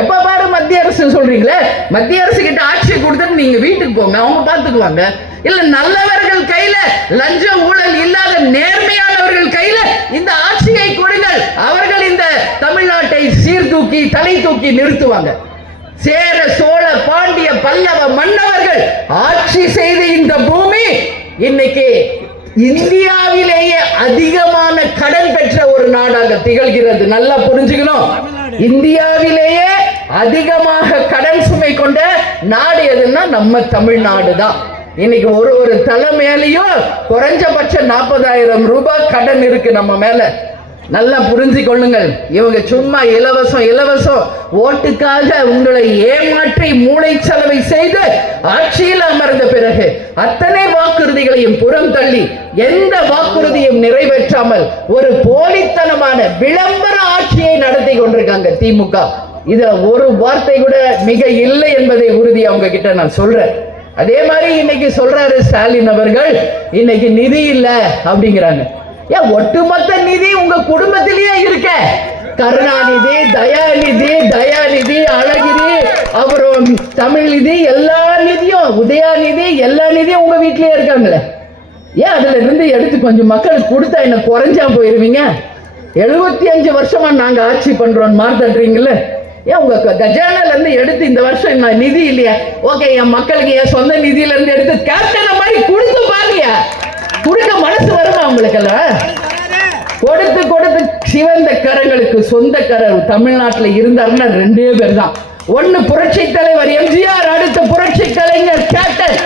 எப்ப பாரு மத்திய அரசு சொல்றீங்களே, மத்திய அரசு கிட்ட ஆட்சி கொடுத்துட்டு நீங்க வீட்டுக்கு போங்க, அவங்க பார்த்துக்குவாங்க. இல்ல நல்லவர்கள் கையில, லஞ்ச ஊழல் இல்லாத நேர்மையானவர்கள் கையில இந்த ஆட்சியை கொடுங்கள், அவர்கள் இந்த தமிழ்நாட்டை சீர்தூக்கி தலை தூக்கி நிறுத்துவாங்க. சேர சோழ பாண்டிய பல்லவ மன்னவர்கள் ஆட்சி செய்த இந்த பூமி இன்னைக்கு இந்தியாவிலேயே அதிகமான கடன் பெற்ற ஒரு நாடாக திகழ்கிறது. நல்லா புரிஞ்சுக்கணும், இந்தியாவிலேயே அதிகமாக கடன் சுமை கொண்ட நாடு எதுன்னா நம்ம தமிழ்நாடு தான். இன்னைக்கு ஒரு தலை மேலேயும் குறைஞ்சபட்சம் 40,000 ரூபாய் கடன் இருக்கு நம்ம மேல. நல்லா புரிஞ்சு கொள்ளுங்கள். இவங்க சும்மா இலவசம் ஓட்டுக்காக உங்களை ஏமாற்றி மூளை செலவை செய்து ஆட்சியில் அமர்ந்த பிறகு அத்தனை வாக்குறுதிகளையும் புறம் தள்ளி எந்த வாக்குறுதியும் நிறைவேற்றாமல் ஒரு போலித்தனமான விளம்பர ஆட்சியை நடத்தி கொண்டிருக்காங்க திமுக. இதுல ஒரு வார்த்தை கூட மிக இல்லை என்பதை உறுதி அவங்க கிட்ட நான் சொல்றேன். அதே மாதிரி இன்னைக்கு சொல்றாரு ஸ்டாலின் அவர்கள், இன்னைக்கு நிதி இல்ல அப்படிங்கிறாங்க. ஏன் ஒட்டுமொத்த நிதி உங்க குடும்பத்திலேயே இருக்க. கருணாநிதி, தயாநிதி, அழகிரி, அப்புறம் தமிழ் நிதி, எல்லா நிதியும், உதயாநிதி, எல்லா நிதியும் உங்க வீட்லயே இருக்காங்களே. ஏன் அதுல இருந்து எடுத்து கொஞ்சம் மக்களுக்கு கொடுத்தா என்ன குறைஞ்சா போயிருவீங்க? 75 வருஷமா நாங்க ஆட்சி பண்றோம் மாறுதன்றீங்கல்ல. ஏன் உங்க கஜானால இருந்து எடுத்து இந்த வருஷம் நிதி இல்லையா? ஓகே, என் மக்களுக்கு என் சொந்த நிதியில இருந்து எடுத்து கேப்டன் மாதிரி மாதிரி கொடுத்து பாருங்க, கொடுக்க மனசு வருமா உங்களுக்கெல்லாம்? கொடுத்து கொடுத்து சிவந்த கரங்களுக்கு சொந்தக்காரர் தமிழ்நாட்டில் இருந்தாருன்னா ரெண்டே பேர் தான். ஒன்னு புரட்சி தலைவர் எம்ஜிஆர், அடுத்த புரட்சி கலைஞர் கேப்டன்.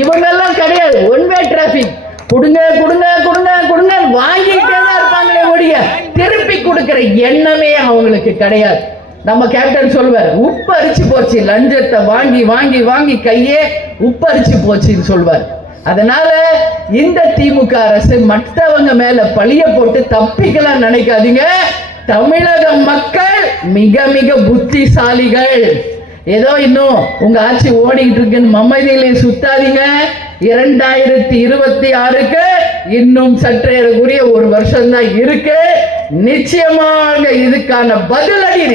இவங்கெல்லாம் கிடையாது. ஒன் வே டிராபிக், கொடுங்க கொடுங்க கொடுங்க கொடுங்க வாங்கிட்டே தான் இருப்பாங்களே ஒழிய திருப்பி கொடுக்கிற எண்ணமே அவங்களுக்கு கிடையாது. நம்ம கேப்டன் சொல்வார், உப்பு அரிச்சு போச்சு, லஞ்சத்தை வாங்கி வாங்கி வாங்கி கையே உப்பு அரிச்சு போச்சுன்னு சொல்வார். அதனால இந்த திமுக அரசு மற்றவங்க மேல பழிய போட்டு தப்பிக்கலாம் நினைக்காதீங்க. தமிழக மக்கள் மிக மிக புத்திசாலிகள். ஏதோ இன்னும் உங்க ஆட்சி ஓடிட்டு இருக்குன்னு மமதியிலே சுத்தாதீங்க. 2026க்கு இன்னும் சற்றேறக்குரிய ஒரு வருஷம் தான் இருக்கு. நிச்சயமாக இதுக்கான பதிலடி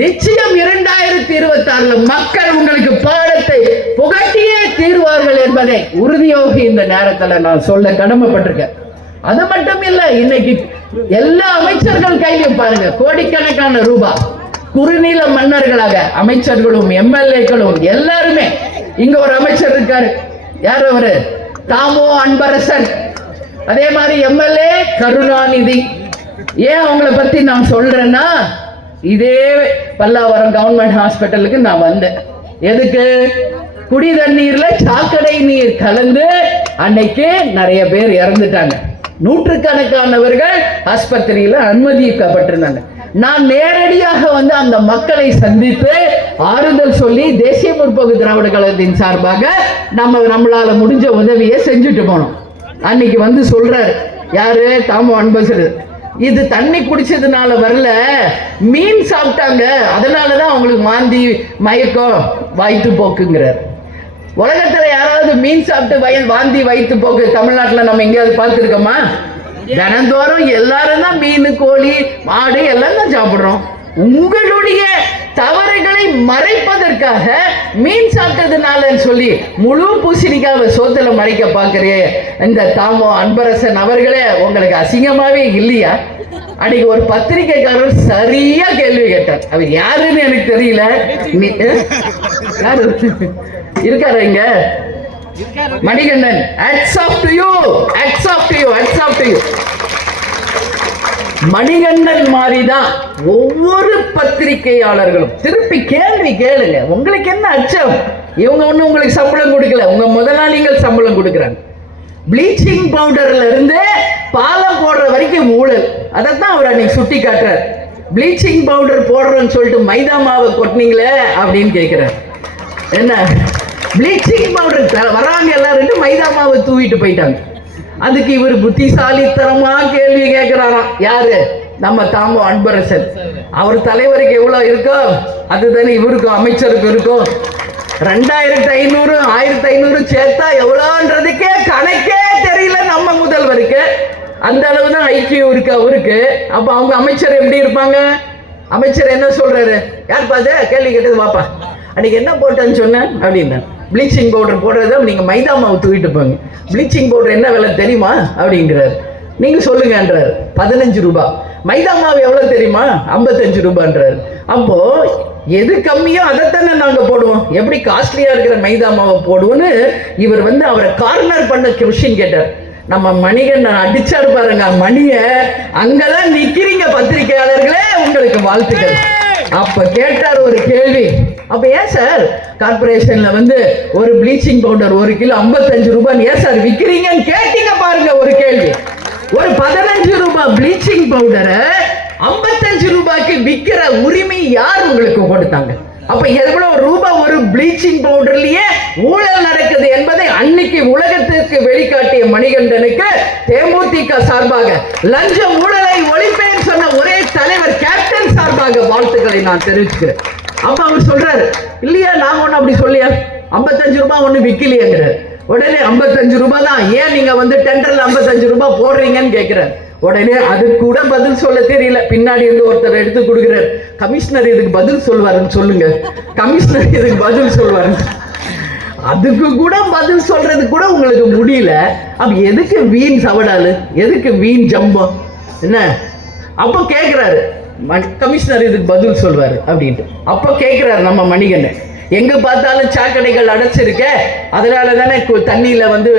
நிச்சயம் 2026 மக்கள் உங்களுக்கு பாடத்தை புகட்டியே தீர்வார்கள் என்பதை உறுதியாக இந்த நேரத்தில் நான் சொல்ல கடமைப்பட்டிருக்கேன். அது மட்டும் இல்ல, இன்னைக்கு எல்லா அமைச்சர்கள் கையிலும் பாருங்க கோடிக்கணக்கான ரூபாய். குறுநில மன்னர்களாக அமைச்சர்களும் எம்எல்ஏக்களும் எல்லாருமே. இங்க ஒரு அமைச்சர் இருக்காரு, யார் அவரு? தாமோ அன்பரசன். அதே மாதிரி எம்எல்ஏ கருணாநிதி. ஏன் அவங்களை பத்தி நான் சொல்றேன்னா, இதே பல்லாவரம் கவர்மெண்ட் ஹாஸ்பிட்டலுக்கு நான் வந்தேன். எதுக்கு? குடி தண்ணீர்ல சாக்கடை நீர் கலந்து அன்னைக்கு நிறைய பேர் இறந்துட்டாங்க. நூற்றுக்கணக்கானவர்கள் ஆஸ்பத்திரியில அனுமதிக்கப்பட்டிருந்தாங்க. நான் நேரடியாக வந்து அந்த மக்களை சந்தித்து ஆறுதல் சொல்லி தேசிய முற்போக்கு திராவிட கழகத்தின் சார்பாக நம்மளால முடிஞ்ச உதவியை செஞ்சுட்டு போனோம். அன்னைக்கு வந்து சொல்றாரு யாரு? தாமோ அன்பரசன், இது தண்ணி குடிச்சதுனால வரல, மீன் சாப்பிட்டாங்க, அதனாலதான் அவங்களுக்கு மாந்தி மயக்கம் வயிற்று போக்குங்கிறார். உலகத்துல யாராவது மீன் சாப்பிட்டு வாந்தி வயிற்று போக்கு தமிழ்நாட்டில் நம்ம எங்கேயாவது பார்த்துருக்கோமா? தினந்தோறும் எல்லாரும் தான் மீன், கோழி, மாடு எல்லாம் தான் சாப்பிடுறோம். உங்களுடைய தவறுகளை மறைப்பதற்காக மீன் சாப்பிட்டதுனால சொல்லி முழு பூசணிக்காவை சோத்துல மறைக்க பார்க்கிறே இந்த தாமோ அன்பரசன் அவர்களே, உங்களுக்கு அசிங்கமாவே இல்லையா? அன்னைக்கு ஒரு பத்திரிகைக்காரர் சரியா கேள்வி கேட்டார். அவர் யாருன்னு எனக்கு தெரியல. யாரு இருக்காரு இங்க? Manikandan. hats off to you, hats off to you, hats off to you. Manikandan மாதிரிதான் ஒவ்வொரு பத்திரிகையாளர்களும் திருப்பி கேள்வி கேளுங்க. உங்களுக்கு என்ன அச்சம்? இவங்க ஒண்ணு உங்களுக்கு சம்பளம் கொடுக்கல, உங்க முதலாளிகள் சம்பளம் கொடுக்குறாங்க. ப்ளீச்சிங் பவுடர்ல இருந்து பாலம் போடுற வரைக்கும் ஊழல். அதைத்தான் அவர் அன்னைக்கு சுட்டி காட்டுறார். ப்ளீச்சிங் பவுடர் போடுறோன்னு சொல்லிட்டு மைதா மாவை கொட்டினீங்களே அப்படின்னு கேட்கிறார். என்ன ப்ளீச்சிங் பவுடர் வராங்க எல்லாரும் மைதா மாவை தூவிட்டு போயிட்டாங்க. அதுக்கு இவர் புத்திசாலித்தனமா கேள்வி கேட்கிறாராம். யாரு? நம்ம தாமோ அன்பரசன். அவர் தலைவருக்கு எவ்வளவு இருக்கோ அதுதானே இவருக்கும் அமைச்சருக்கும் இருக்கும். 2500 1500 சேர்த்தா எவ்வளோன்றதுக்கே கணக்கே தெரியல நம்ம முதல்வருக்கு. அந்த அளவு தான் ஐக்கியம் இருக்கு அவருக்கு. அப்ப அவங்க அமைச்சர் எப்படி இருப்பாங்க? அமைச்சர் என்ன சொல்றாரு? யார் பாது கேள்வி கேட்டது வாப்பா, அன்னைக்கு என்ன போட்டேன்னு சொன்னேன் அப்படின்னா, ப்ளீச்சிங் பவுடர் போடுறத நீங்க மைதா மாவு தூக்கிட்டு போங்க. ப்ளீச்சிங் பவுடர் என்ன விலை தெரியுமா அப்படிங்கிறார். நீங்க சொல்லுங்கன்றார். 15 ரூபாய். மைதா மாவு எவ்வளவு தெரியுமா? 55 ரூபான்றார். அப்போ எது கம்மியோ அதைத்தானே நாங்க போடுவோம். எப்படி காஸ்ட்லியா இருக்கிற மைதா மாவை போடுவோன்னு இவர் வந்து அவரை கார்னர் பண்ண கொஸ்டின் கேட்டார். நம்ம மணிகண்டன் அடிச்சாரு பாருங்க மணிய. அங்கதான் நிக்கிறீங்க பத்திரிகையாளர்களே, உங்களுக்கு வாழ்த்துக்கள். அப்ப கேட்டார் ஒரு கேள்வி. அப்ப ஏன் சார் கார்பரேஷன்ல வந்து ஒரு ப்ளீச்சிங் பவுடர் 1 கிலோ 55 ரூபாய் ஏன் சார் விக்கிறீங்கன்னு கேட்டீங்க பாருங்க ஒரு கேள்வி. ஒரு 15 ரூபாய் ப்ளீச்சிங் பவுடரை 55 ரூபாய்க்கு விற்கிற உரிமை யார் உங்களுக்கு கொடுத்தாங்க? அப்ப எவ்வளவு ரூபாய் ஒரு ப்ளீச்சிங் பவுடர்லயே ஊழல் நடக்குது என்பதை அன்னைக்கு உலகத்திற்கு வெளிக்காட்டிய மணிகண்டனுக்கு தேமுதிக சார்பாக லஞ்ச ஊழலை ஒழிப்பேன் சொன்ன ஒரே தலைவர் கேப்டன் சார்பாக வாழ்த்துக்களை நான் தெரிவிச்சுக்கிறேன். அப்ப அவர் சொல்றாரு, இல்லையா நாங்க ஒண்ணு அப்படி சொல்லியா 55 ரூபாய் ஒண்ணு விக்கலையேங்கிறார். உடனே 55 ரூபாய் தான், ஏன் நீங்க வந்து டெண்டர்ல 55 ரூபாய் போடுறீங்கன்னு கேட்கிறார். உடனே அது கூட பதில் சொல்ல தெரியல. பின்னாடி இருந்து ஒருத்தர் எடுத்து கொடுக்கிறார். கமிஷனர் இதுக்கு பதில் சொல்வாருன்னு சொல்லுங்க. கமிஷனர் இதுக்கு பதில் சொல்வாரு. அதுக்கு கூட பதில் சொல்றது கூட உங்களுக்கு முடியல. அப்ப எதுக்கு வீண் சவடாலு, எதுக்கு வீண் ஜம்பம் என்ன? அப்ப கேட்கிறாரு கமிஷனர் இதுக்கு பதில் சொல்வாரு அப்படின்ட்டு. அப்ப கேட்கிறாரு நம்ம மணிகண்டன், எங்க பார்த்தாலும் சாக்கடைகள் அடைச்சிருக்க, அதனால தானே தண்ணியில வந்து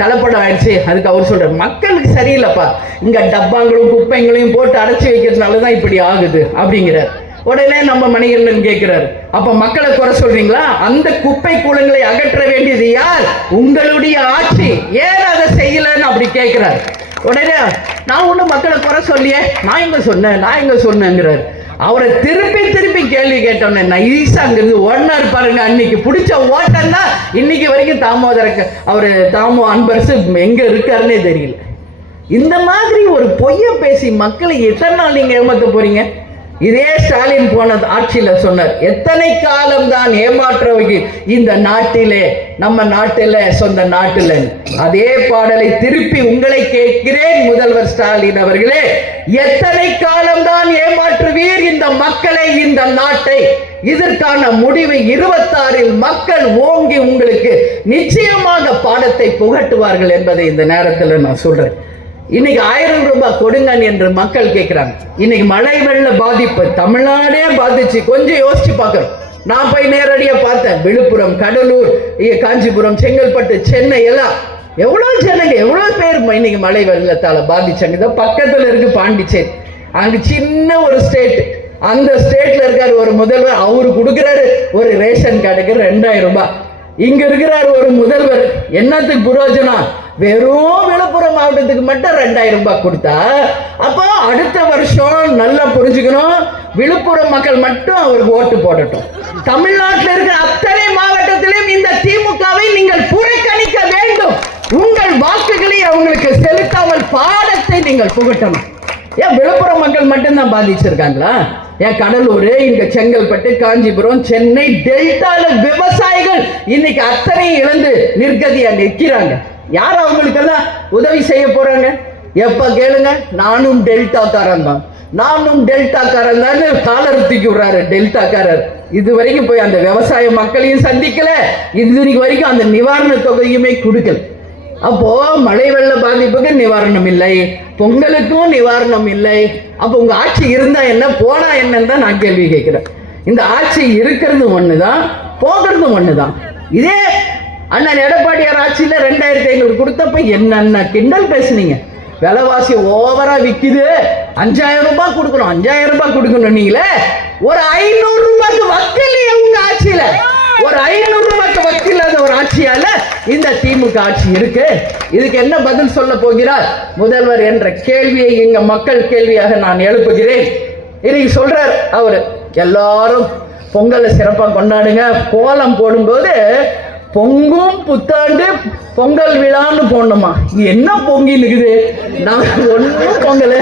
கலப்படம் ஆயிடுச்சு. அதுக்கு அவர் சொல்றாரு, மக்களுக்கு சரியில்லைப்பா, இங்க டப்பாங்களும் குப்பைங்களையும் போட்டு அடைச்சி வைக்கிறதுனாலதான் இப்படி ஆகுது அப்படிங்கிறார். உடனே நம்ம மணிகண்டன் கேட்கிறாரு, அப்ப மக்களை குறை சொல்றீங்களா? அந்த குப்பை கூலங்களை அகற்ற வேண்டியது யார்? உங்களுடைய ஆட்சி, ஏன் அதை செய்யலன்னு அப்படி கேட்கிறார். உடனே நான் ஒன்றும் மக்களை குறை சொல்லியே, நான் இங்க சொன்னேங்கிறார். அவரை திருப்பி கேள்வி கேட்டோன்னே நைஸா அங்கிருந்து ஓடினார் பாருங்க. அன்னைக்கு பிடிச்ச ஓட்டம் தான் இன்னைக்கு வரைக்கும் தாமோ அன்பரசு எங்க இருக்காருன்னே தெரியல. இந்த மாதிரி ஒரு பொய்ய பேசி மக்களை எத்தனை நாள் நீங்க ஏமாத்த போறீங்க? இதே ஸ்டாலின் போன ஆட்சியில சொன்னார், எத்தனை காலம் தான் ஏமாற்றவங்க இந்த நாட்டிலே, நம்ம நாட்டில, சொந்த நாட்டில. அதே பாடலை திருப்பி உங்களை கேட்கிறேன் முதல்வர் ஸ்டாலின் அவர்களே, எத்தனை காலம் தான் ஏமாற்றுவீர் இந்த மக்களை, இந்த நாட்டை? இதற்கான முடிவு 26 மக்கள் ஓங்கி உங்களுக்கு நிச்சயமாக பாடத்தை புகட்டுவார்கள் என்பதை இந்த நேரத்தில் நான் சொல்றேன். இன்னைக்கு 1000 ரூபாய் கொடுங்கன்னு என்று மக்கள் கேட்கிறாங்க. இன்னைக்கு மழை வெள்ள பாதிப்பு தமிழ்நாடே பாதிச்சு. கொஞ்சம் யோசிச்சு பார்க்கிறோம். நான் போய் நேரடியா பார்த்தேன். விழுப்புரம், கடலூர், காஞ்சிபுரம், செங்கல்பட்டு, சென்னை எல்லாம் எவ்வளவு ஜனங்க, எவ்வளவு பேர் இன்னைக்கு மழை வெள்ளத்தால பாதிச்சாங்க. இதை பக்கத்துல இருக்கு பாண்டிச்சேரி. அங்க சின்ன ஒரு ஸ்டேட், அந்த ஸ்டேட்ல இருக்காரு ஒரு முதல்வர், அவரு கொடுக்கிறாரு ஒரு ரேஷன் கார்டுக்கு 2000 ரூபாய். இங்க இருக்கிறார் ஒரு முதல்வர், என்னத்துக்கு புரோஜனம்? வெறும் விழுப்புரம் மாவட்டத்துக்கு மட்டும் 2000 ரூபாய் கொடுத்தா, அப்போ அடுத்த வருஷம் நல்லா புரிஞ்சுக்கணும், விழுப்புரம் மக்கள் மட்டும் அவருக்கு ஓட்டு போடட்டும். தமிழ்நாட்டில் இருக்கிற அத்தனை மாவட்டத்திலும் இந்த திமுகவை நீங்கள் புறக்கணிக்க வேண்டும். உங்கள் வாக்குகளை அவங்களுக்கு செலுத்தாமல் பாடத்தை நீங்கள் புகட்டணும். ஏன் விழுப்புரம் மக்கள் மட்டும்தான் பாதிச்சிருக்காங்களா? ஏன் கடலூர், இங்க செங்கல்பட்டு, காஞ்சிபுரம், சென்னை, டெல்டால விவசாயிகள் இன்னைக்கு அத்தனை இழந்து நிர்கதியா நிற்கிறாங்க. யார் அவங்களுக்கெல்லாம் உதவி செய்ய போறாங்க? எப்ப கேளுங்க, நானும் டெல்டாக்காரன் தான், காலர் தூக்கி விடுறாரு டெல்டாக்காரர். இது வரைக்கும் போய் அந்த விவசாய மக்களையும் சந்திக்கல, இது வரைக்கும் அந்த நிவாரண தொகையுமே கொடுக்கல. அப்போ மழை வெள்ள பாதிப்புக்கு நிவாரணம் இல்லை, பொங்கலுக்கும் நிவாரணம் இல்லை. அப்போ உங்க ஆட்சி இருந்தா என்ன, போனா என்னன்னு தான் நான் கேள்வி கேட்கிறேன். இந்த ஆட்சி இருக்கிறது ஒண்ணுதான், போகிறது ஒண்ணுதான். இதே அண்ணன் எடப்பாடியார் ஆட்சியில 2500 கொடுத்தப்ப என்னென்ன கிண்டல் பேசுனீங்க. விலைவாசி ஓவரா விக்குது, 5000 ரூபாய் கொடுக்கணும் நீங்களே. ஒரு 500 ரூபாய்க்கு வக்கீல் உங்க ஆட்சியில, ஒரு 500 ரூபாய்க்கு வக்கீலாத ஒரு ஆட்சியால இந்த திமுக ஆட்சி இருக்கு. இதுக்கு என்ன பதில் சொல்ல போகிறார் முதல்வர் என்ற கேள்வியை இங்க மக்கள் கேள்வியாக நான் எழுப்புகிறேன். இன்னைக்கு சொல்றார் அவரு, எல்லாரும் பொங்கலை சிறப்பா கொண்டாடுங்க, கோலம் போடும்போது பொங்கும் புத்தாண்டு பொங்கல் விழான்னு போடணுமா? என்ன பொங்கி நிக்குது, நான் ஒன்றும் பொங்கல்.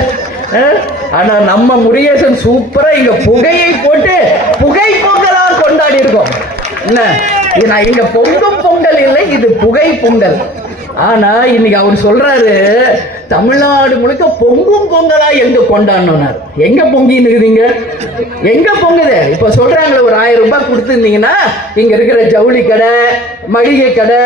ஆனா நம்ம முருகேசன் சூப்பரா இங்க புகையை போட்டு புகை பொங்கலா கொண்டாடி இருக்கோம். என்ன இங்க பொங்கும் பொங்கல் இல்லை, இது புகை பொங்கல். ஆனா இன்னைக்கு அவர் சொல்றாரு, தமிழ்நாடு முழுக்க பொங்கும் பொங்கலா எங்க கொண்டாடினார்? எங்க பொங்கி இருக்குதுங்க, எங்க பொங்குது? இப்ப சொல்றாங்களே, ஒரு 1000 ரூபாய் கொடுத்துருந்தீங்கன்னா இங்க இருக்கிற ஜவுளி கடை, மளிகை கடை,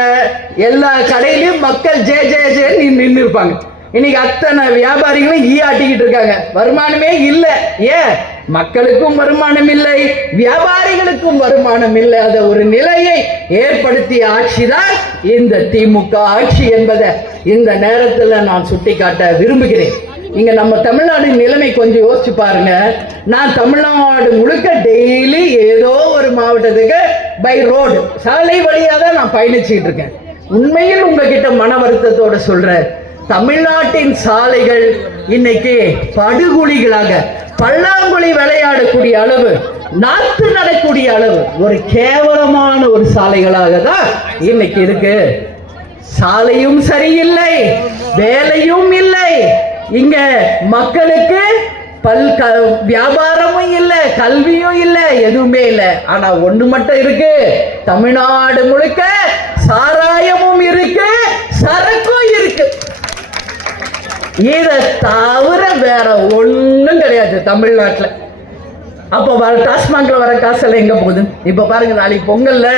எல்லா கடையிலயும் மக்கள் ஜே ஜே ஜே நின்று இருப்பாங்க. இன்னைக்கு அத்தனை வியாபாரிகளும் ஆட்டிக்கிட்டு இருக்காங்க, வருமானமே இல்லை. ஏன்? மக்களுக்கும் வருமானம் இல்லை, வியாபாரிகளுக்கும் வருமானம் இல்லை. அத ஒரு நிலையை ஏற்படுத்திய ஆட்சிதான் இந்த திமுக ஆட்சி என்பதை இந்த நேரத்தில் நான் சுட்டிக்காட்ட விரும்புகிறேன். இங்க நம்ம தமிழ்நாடு நிலைமை கொஞ்சம் யோசிச்சு பாருங்க. நான் தமிழ்நாடு முழுக்க டெய்லி ஏதோ ஒரு மாவட்டத்துக்கு பை ரோடு, சாலை வழியாக தான் நான் பயணிச்சுட்டு இருக்கேன். உண்மையில் உங்ககிட்ட மன வருத்தத்தோட சொல்றேன், தமிழ்நாட்டின் சாலைகள் இன்னைக்கு படுகொலிகளாக, பல்லாங்குழி விளையாடக்கூடிய அளவு, நாத்து நடக்கூடிய அளவு, ஒரு கேவலமான ஒரு சாலைகளாக தான் இன்னைக்கு இருக்கு. சாலையும் சரியில்லை, வேலையும் இல்லை, இங்க மக்களுக்கு வியாபாரமும் இல்லை, கல்வியும் இல்லை, எதுவுமே இல்லை. ஆனா ஒண்ணு மட்டும் இருக்கு, தமிழ்நாடு முழுக்க சாராயமும் இருக்கு, சரக்கும் இருக்கு. இதை தவிர வேற ஒண்ணும் கிடையாது தமிழ்நாட்டுல. அப்ப டாஸ்மாக்ல வர காசெல்லாம் எங்க போகுது? இப்ப பாருங்க, நாளைக்கு பொங்கல்ல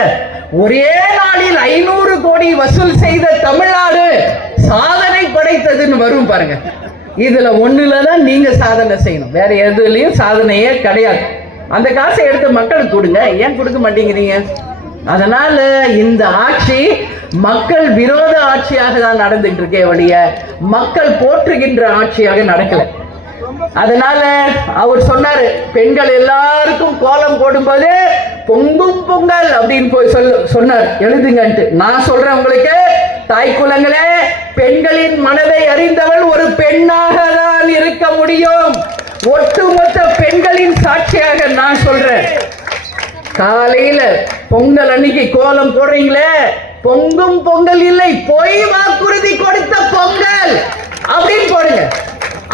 ஒரே நாளில் 500 கோடி வசூல் செய்த தமிழ்நாடு சாதனை படைத்ததுன்னு வரும் பாருங்க. இதுல ஒண்ணுலதான் நீங்க சாதனை செய்யணும், வேற எதுலயும் சாதனையே கிடையாது. அந்த காசை எடுத்து மக்களுக்கு கொடுங்க, ஏன் கொடுக்க மாட்டேங்கிறீங்க? அதனால இந்த ஆட்சி மக்கள் விரோத ஆட்சியாக தான் நடந்துட்டு இருக்கே வழிய மக்கள் போற்றுகின்ற ஆட்சியாக நடக்கல. அதனால அவர் சொன்னாரு, பெண்கள் எல்லாருக்கும் கோலம் போடும்போது பொங்கும் பொங்கல் அப்படின்னு போய் சொன்னார், எழுதுங்கன்ட்டு. நான் சொல்றேன் உங்களுக்கு, தாய் குலங்களே, பெண்களின் மனதை அறிந்தவள் ஒரு பெண்ணாக தான் இருக்க முடியும். ஒட்டுமொத்த பெண்களின் சாட்சியாக நான் சொல்றேன். காலையில பொங்கல் அன்னைக்கு கோலம் போடுறீங்களே, பொங்கும் பொங்கல் இல்லை, பொய் வாக்குறுதி கொடுத்த பொங்கல் அப்படின்னு போடுங்க.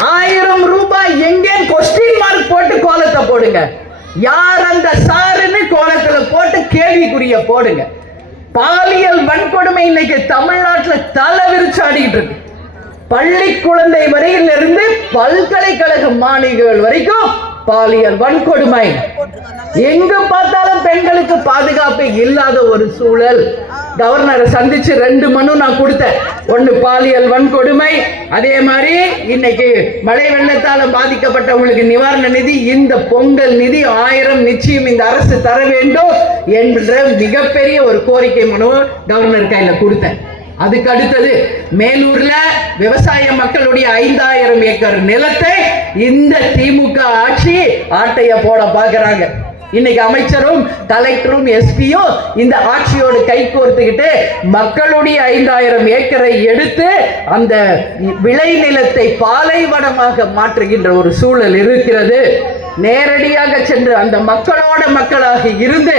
1000 ரூபாய் எங்கே கொஸ்டின் மார்க் போட்டு கோலத்தை போடுங்க. யார் அந்த சாருன்னு கோலத்துல போட்டு கேள்விக்குரிய போடுங்க. பாலியல் வன்கொடுமை இன்னைக்கு தமிழ்நாட்டில் தலை விரிச்சாடிட்டு இருக்கு. பள்ளி குழந்தை வரையில் இருந்து பல்கலைக்கழக மாணவிகள் வரைக்கும் பாலியல் வன்கொடுமை. எங்க பார்த்தாலும் பெண்களுக்கு பாதுகாப்பு இல்லாத ஒரு சூழல். கவர்னரை சந்திச்சு 2 மனு நான் கொடுத்தேன். ஒன்னு பாலியல் வன்கொடுமை, அதே மாதிரி இன்னைக்கு மழை வெள்ளத்தால பாதிக்கப்பட்டவங்களுக்கு நிவாரண நிதி, இந்த பொங்கல் நிதி 1000 நிச்சயம் இந்த அரசு தர வேண்டும் என்ற மிகப்பெரிய ஒரு கோரிக்கை மனு கவர்னர் கையில கொடுத்தேன். அதுக்கு அடுத்தது மேலூர்ல விவசாய மக்களுடைய 5000 ஏக்கர் நிலத்தை இந்த திமுக ஆட்சி ஆட்டைய போட பாக்குறாங்க. இன்னைக்கு அமைச்சரும் கலெக்டரும் எஸ்பியும் இந்த ஆட்சியோடு கை கோர்த்துக்கிட்டு மக்களுடைய 5000 ஏக்கரை எடுத்து அந்த விளைநிலத்தை பாலைவனமாக மாற்றுகின்ற ஒரு சூழல் இருக்கிறது. நேரடியாக சென்று அந்த மக்களோட மக்களாக இருந்து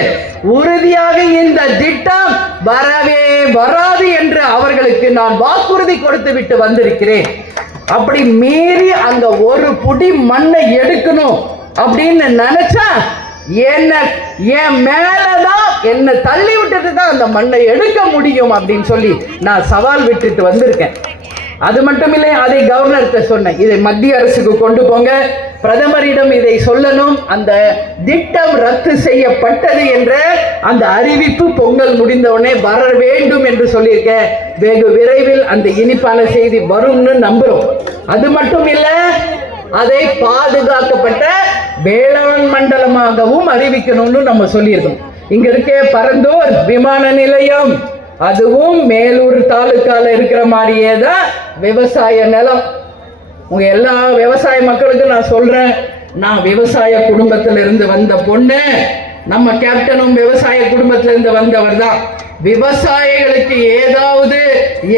உறுதியாக இந்த திட்டம் வரவே வராது என்று அவர்களுக்கு நான் வாக்குறுதி கொடுத்து விட்டு வந்திருக்கிறேன். அப்படி மீறி அங்க ஒரு புடி மண்ணை எடுக்கணும் அப்படின்னு நினைச்சா என் மேலதான் என்ன தள்ளி விட்டுட்டு தான் அந்த மண்ணை எடுக்க முடியும் அப்படின்னு சொல்லி நான் சவால் விட்டுட்டு வந்திருக்கேன். அது மட்டும் இல்லை, அதை கவர்னர்கிட்ட சொன்னேன், இதை மத்திய அரசுக்கு கொண்டு போங்க, பிரதமரிடம் இதை சொல்லணும், அந்த திட்டம் ரத்து செய்யப்பட்டது என்ற அந்த அறிவிப்பு பொங்கல் முடிந்தவுடனே வர வேண்டும் என்று சொல்லியிருக்கேன். வெகு விரைவில் அந்த இனிப்பான செய்தி வரும்னு நம்புறோம். அது மட்டும் இல்லை, அதை பாதுகாக்கப்பட்ட வேளாண் மண்டலமாகவும் அறிவிக்கணும்னு நம்ம சொல்லியிருக்கோம். இங்க இருக்க பரந்தூர் விமான நிலையம், அதுவும் மேலூர் தாலுக்கால இருக்கிற மாதிரியே தான் விவசாய நிலம். உங்க எல்லா விவசாய மக்களுக்கும் நான் சொல்றேன், நான் விவசாய குடும்பத்தில இருந்து வந்த பொண்ணு, நம்ம கேப்டனும் விவசாய குடும்பத்தில இருந்து வந்தவர் தான். விவசாயிகளுக்கு ஏதாவது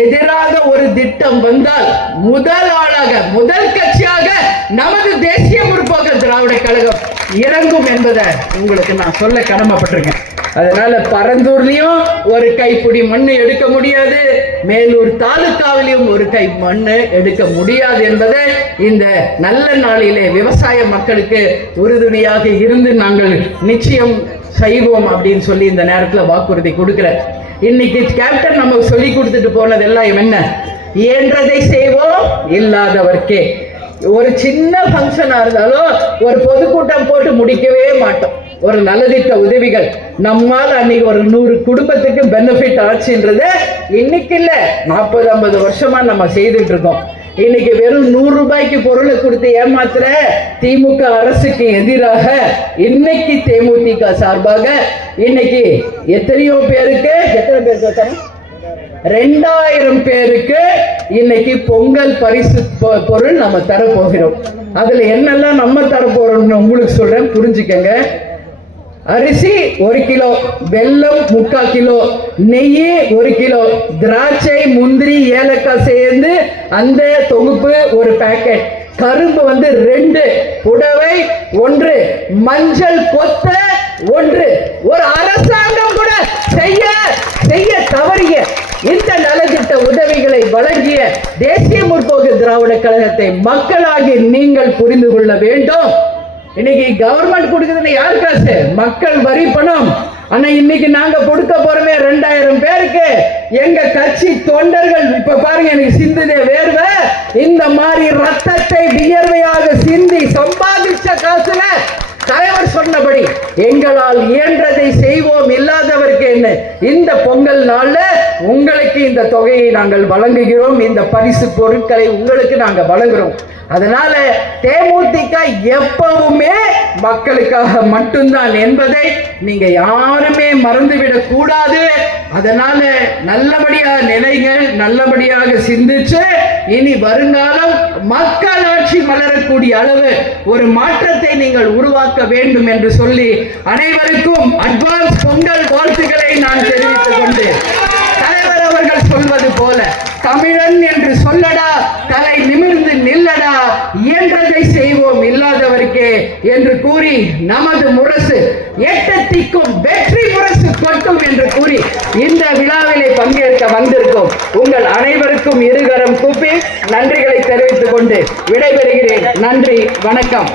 எதிராக ஒரு திட்டம் வந்தால் முதல் ஆளாக, முதல் கட்சியாக நமது தேசிய முற்போக்கு திராவிட கழகம் இறங்கும் என்பதை உங்களுக்கு நான் சொல்ல கடமைப்பட்டிருக்கேன். அதனால பரந்தூர்லயும் ஒரு கைப்பிடி மண்ணு எடுக்க முடியாது, மேலூர் தாலுக்காவிலையும் ஒரு கை மண்ணு எடுக்க முடியாது என்பதை இந்த நல்ல நாளிலே விவசாய மக்களுக்கு உறுதுணையாக இருந்து நாங்கள் நிச்சயம் செய்வோம் அப்படின்னு சொல்லி இந்த நேரத்தில் வாக்குறுதி கொடுக்கிறேன். இன்னைக்கு கேப்டன் நமக்கு சொல்லி கொடுத்துட்டு போனதெல்லாம் என்ன? இயன்றதை செய்வோம், இல்லாதவர்க்கே. ஒரு சின்ன ஃபங்க்ஷனா இருந்தாலும் ஒரு பொதுக்கூட்டம் போட்டு முடிக்கவே மாட்டோம். ஒரு நலத்திட்ட உதவிகள் நம்மால் அன்னைக்கு ஒரு 100 குடும்பத்துக்கு பெனிஃபிட் ஆச்சுன்றது இன்னைக்கு இல்ல, 40-50 வருஷமா நம்ம செய்துட்டு இருக்கோம். இன்னைக்கு வெறும் 100 ரூபாய்க்கு பொருளை கொடுத்து ஏமாத்துற திமுக அரசுக்கு எதிராக இன்னைக்கு தேமுதிக சார்பாக இன்னைக்கு எத்தனையோ பேருக்கு, எத்தனை பேருக்கு, 2000 பேருக்கு இன்னைக்கு பொங்கல் பரிசு பொருள் நம்ம தரப்போகிறோம். அதுல என்னெல்லாம் நம்ம தரப்போறோம்னு உங்களுக்கு சொல்றேன், புரிஞ்சுக்கங்க. அரிசி 1 கிலோ, வெல்லம் 3/4 கிலோ, நெய் 1 கிலோ, திராட்சை, முந்திரி, ஏலக்காய் சேர்ந்து அந்த தொகுப்பு 1 பேக்கெட், கரும்பு 2, புடவை 1, மஞ்சள் கொத்த 1. ஒரு அரசாங்கம் கூட செய்ய தவறிய இந்த நலத்திட்ட உதவிகளை வழங்கிய தேசிய முற்போக்கு திராவிட கழகத்தை மக்களாகி நீங்கள் புரிந்து கொள்ள வேண்டும். இன்னைக்கு கவர்மெண்ட் கொடுக்குறது யார் காசு? மக்கள் வரி பணம். ஆனா இன்னைக்கு நாங்க கொடுக்க போறோமே 2000 பேருக்கு எங்க கட்சி தொண்டர்கள். இப்ப பாருங்க, எனக்கு சிந்துதே வேர்வை. இந்த மாதிரி ரத்தத்தை வியர்வையாக சிந்தி சம்பாதிச்ச காசுல தலைவர் சொன்னபடி எங்களால் இயன்றதை செய்வோம், இல்லாதவருக்கு என்ன. இந்த பொங்கல் நாள்ல உங்களுக்கு இந்த தொகையை நாங்கள் வழங்குகிறோம், இந்த பரிசு பொருட்களை உங்களுக்கு நாங்கள் வழங்குகிறோம். அதனால தேமுதிக எப்பவுமே மக்களுக்காக மட்டும்தான் என்பதை நீங்க யாருமே மறந்துவிடக் கூடாது. அதனால நல்லபடியாக நிலைகள் நல்லபடியாக சிந்திச்சு இனி வருங்காலம் மக்களாட்சி மலரக்கூடிய அளவு ஒரு மாற்றத்தை நீங்கள் உருவாக்க வேண்டும் என்று சொல்லி அனைவருக்கும் அட்வான்ஸ் பொங்கல் வாழ்த்துக்களை நான் தெரிவித்துக் கொண்டு, தலைவர் அவர்கள் சொல்வது போல தமிழன் என்று சொல்லடா, தலை நிமிர்ந்து நில்லடா, இயன்றதை செய்வோம் இல்லாதவர்க்கே என்று கூறி நமது முரசு எட்டத்திக்கும் வெற்றி முரசு கொட்டும் என்று கூறி இந்த விழாவிலே பங்கேற்க வந்திருக்கும் உங்கள் அனைவருக்கும் இருகரம் கூப்பி நன்றிகளை தெரிவித்துக் கொண்டு விடைபெறுகிறேன். நன்றி, வணக்கம்.